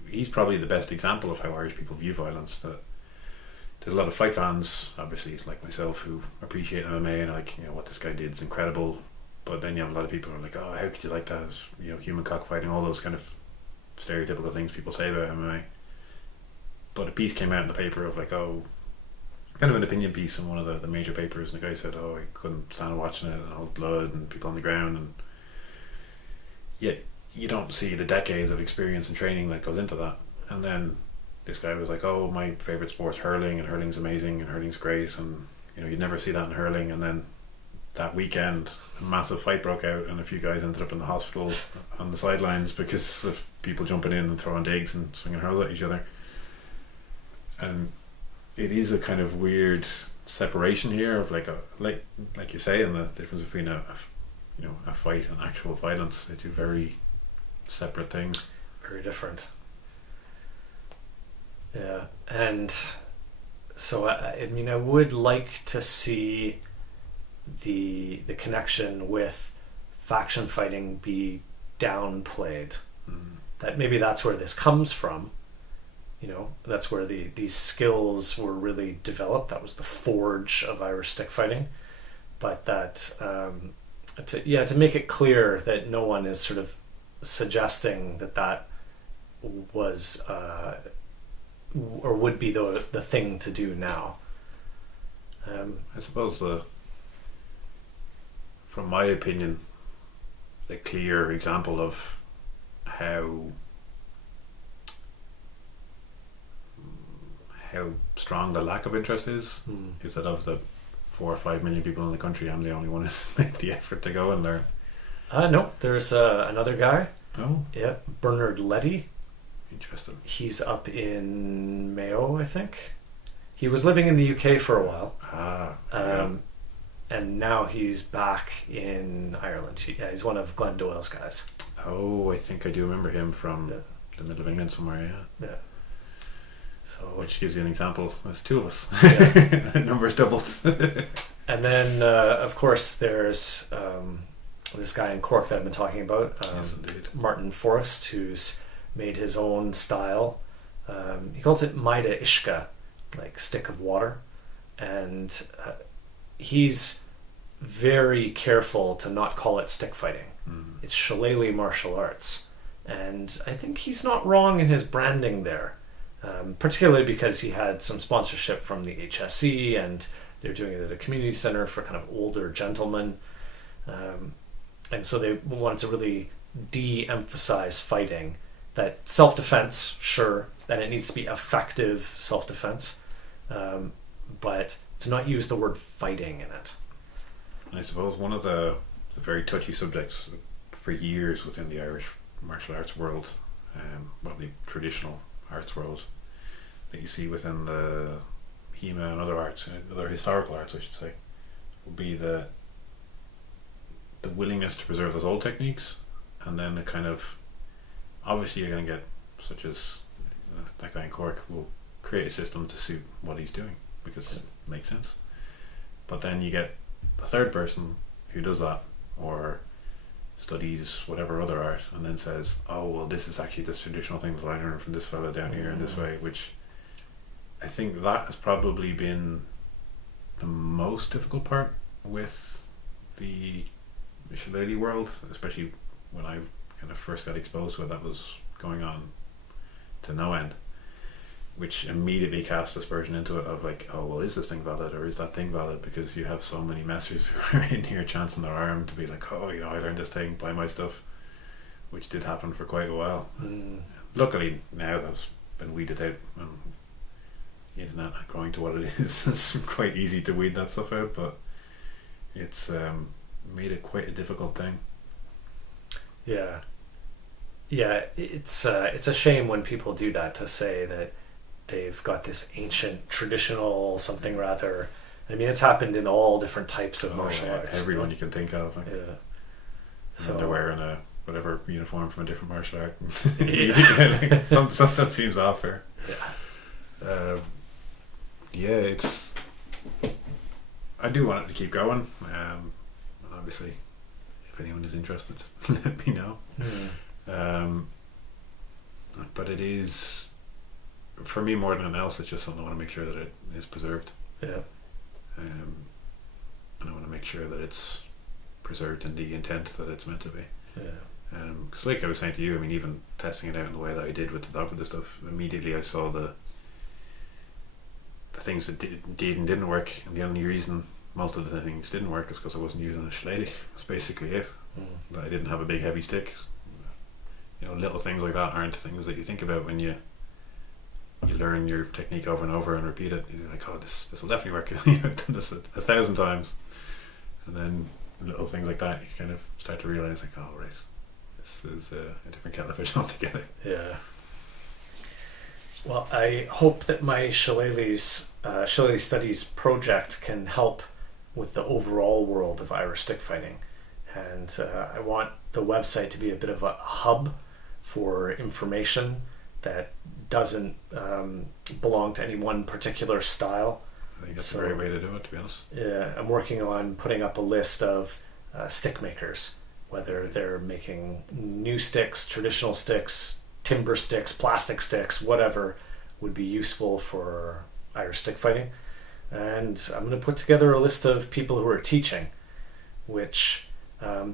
he's probably the best example of how Irish people view violence. That there's a lot of fight fans, obviously, like myself, who appreciate MMA and like, what this guy did is incredible. But then you have a lot of people who are like, oh, how could you like that? It's, human cockfighting, all those kind of stereotypical things people say about MMA. But a piece came out in the paper of like, kind of an opinion piece in one of the major papers, and the guy said, I couldn't stand watching it, and all the blood and people on the ground, and yet you don't see the decades of experience and training that goes into that. And then this guy was like, my favourite sport's hurling, and hurling's amazing, and hurling's great, and you'd never see that in hurling. And then that weekend a massive fight broke out, and a few guys ended up in the hospital on the sidelines because of people jumping in and throwing digs and swinging hurls at each other. And it is a kind of weird separation here of like you say, and the difference between a fight and actual violence. They're two very separate things. Very different. Yeah, and so I would like to see the connection with faction fighting be downplayed. That maybe that's where this comes from. That's where these skills were really developed. That was the forge of Irish stick fighting. But that to make it clear that no one is sort of suggesting that was or would be the thing to do now. I suppose from my opinion, the clear example of how strong the lack of interest is that of the 4 or 5 million people in the country, I'm the only one who's made the effort to go and learn. No, there's another guy. Oh? Yeah, Bernard Letty. Interesting. He's up in Mayo, I think. He was living in the UK for a while. And now he's back in Ireland. He's one of Glenn Doyle's guys. Oh, I think I do remember him from the middle of England somewhere, yeah. So, which gives you an example. There's two of us. Yeah. Numbers doubled. And then, of course, there's this guy in Cork that I've been talking about. Yes, indeed. Martin Forrest, who's made his own style. He calls it Maida Ishka, like stick of water. And he's very careful to not call it stick fighting. It's Shillelagh martial arts. And I think he's not wrong in his branding there. Particularly because he had some sponsorship from the HSE, and they're doing it at a community center for kind of older gentlemen. And so they wanted to really de-emphasize fighting. That self-defense, sure, that it needs to be effective self-defense, but to not use the word fighting in it. I suppose one of the very touchy subjects for years within the Irish martial arts world, the traditional arts world, that you see within the HEMA and other arts, other historical arts I should say, would be the willingness to preserve those old techniques, and then the kind of, obviously you're going to get, such as that guy in Cork will create a system to suit what he's doing because it makes sense, but then you get a third person who does that or studies whatever other art and then says, this is actually this traditional thing that I learned from this fella down here in this way, which I think that has probably been the most difficult part with the Shillelagh world, especially when I kind of first got exposed to it. That was going on to no end, which immediately cast aspersion into it of like, oh well, is this thing valid or is that thing valid? Because you have so many messers who are in here chancing their arm to be like, oh, I learned this thing, buy my stuff, which did happen for quite a while. Luckily now that's been weeded out, and the internet growing to what it is, it's quite easy to weed that stuff out, but it's made it quite a difficult thing. Yeah, it's a shame when people do that, to say that they've got this ancient traditional something rather. I mean, it's happened in all different types of martial arts. Everyone you can think of. Like. Yeah. So they're wearing a whatever uniform from a different martial art. Like, something seems off here. It's. I do want it to keep going. And obviously, if anyone is interested, let me know. But it is, for me, more than anything else, it's just something I want to make sure that it is preserved. Yeah. And I want to make sure that it's preserved in the intent that it's meant to be. Yeah. Because like I was saying to you, I mean, even testing it out in the way that I did with the dogwood stuff, immediately I saw the things that did and didn't work, and the only reason most of the things didn't work is because I wasn't using a shillelagh. That's basically it. I didn't have a big heavy stick. You know, little things like that aren't things that you think about when you learn your technique over and over and repeat it. You're like, oh, this will definitely work. I've done this 1,000 times, and then little things like that, you kind of start to realize, like, oh right, this is a different kettle of fish altogether. Yeah. Well, I hope that my Shillelagh Studies project can help with the overall world of Irish stick fighting, and I want the website to be a bit of a hub for information that doesn't belong to any one particular style. I think that's a great way to do it, to be honest. Yeah, I'm working on putting up a list of stick makers, whether they're making new sticks, traditional sticks, timber sticks, plastic sticks, whatever would be useful for Irish stick fighting. And I'm going to put together a list of people who are teaching, which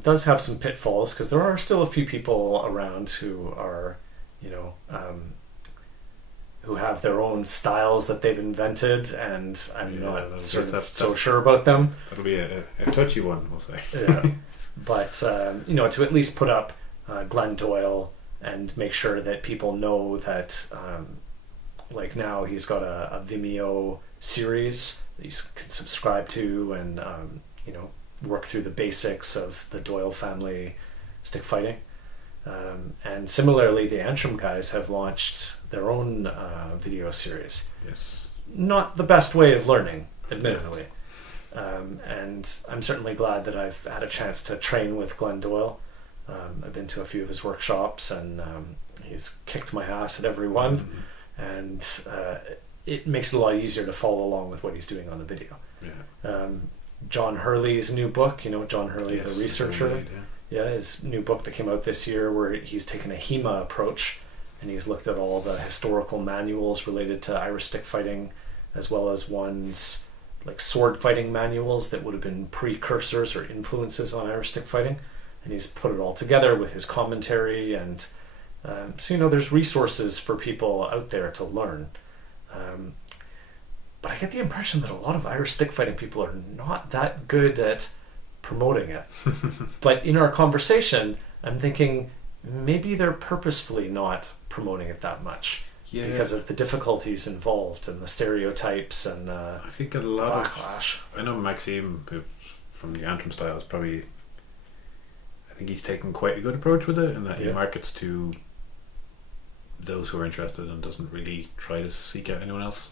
does have some pitfalls, because there are still a few people around who are, who have their own styles that they've invented, and I'm not so sure about them. That'll be a touchy one, we'll say. Yeah. But, to at least put up Glenn Doyle and make sure that people know that, like now he's got a Vimeo series that you can subscribe to, and, work through the basics of the Doyle family stick fighting. And similarly, the Antrim guys have launched their own video series. Yes. Not the best way of learning, admittedly. And I'm certainly glad that I've had a chance to train with Glenn Doyle. I've been to a few of his workshops, and he's kicked my ass at every one. And it makes it a lot easier to follow along with what he's doing on the video. Yeah. John Hurley's new book, John Hurley, the researcher. Indeed, yeah, his new book that came out this year, where he's taken a HEMA approach, and he's looked at all the historical manuals related to Irish stick fighting, as well as ones like sword fighting manuals that would have been precursors or influences on Irish stick fighting, and he's put it all together with his commentary, and so there's resources for people out there to learn. But I get the impression that a lot of Irish stick fighting people are not that good at promoting it. But in our conversation, I'm thinking maybe they're purposefully not promoting it that much. Yeah. Because of the difficulties involved and the stereotypes and the I think a lot backlash. I know Maxime, who, from the Antrim style, is probably, I think he's taken quite a good approach with it, in that he markets to those who are interested and doesn't really try to seek out anyone else.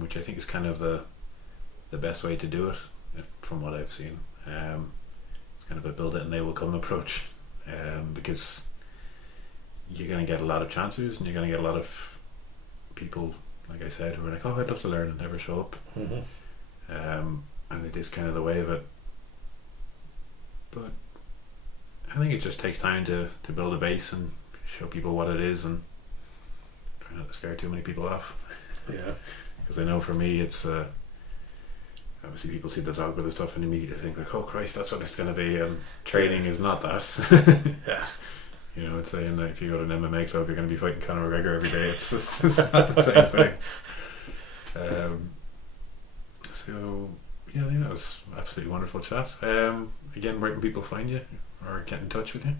Which I think is kind of the best way to do it, from what I've seen. It's kind of a build it and they will come approach, because you're going to get a lot of chancers, and you're going to get a lot of people, like I said, who are like, oh, I'd love to learn, and never show up. And it is kind of the way of it. But I think it just takes time to build a base and show people what it is, and try not to scare too many people off. Yeah. Because I know for me, it's obviously people see the dog with the stuff and immediately think like, oh Christ, that's what it's going to be, and training is not that. Yeah. You know, it's saying that if you go to an MMA club you're going to be fighting Conor McGregor every day. It's not the same thing. So yeah, I think that was absolutely wonderful chat. Again, where can people find you or get in touch with you?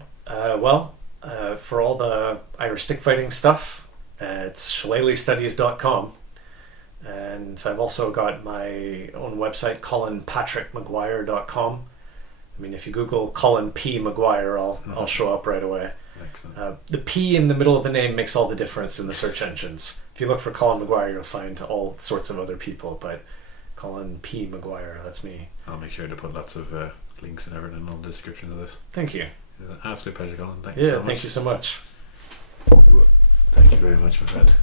For all the Irish stick fighting stuff, it's shillelaghstudies.com. And I've also got my own website, colinpatrickmaguire.com. I mean, if you Google Colin P Maguire, I'll show up right away. The P in the middle of the name makes all the difference in the search engines. If you look for Colin Maguire, you'll find all sorts of other people, but Colin P Maguire, that's me. I'll make sure to put lots of links and everything on the description of this. Thank you. It's an absolute pleasure, Colin. Thank you so much. Thank you so much. Thank you very much, my friend.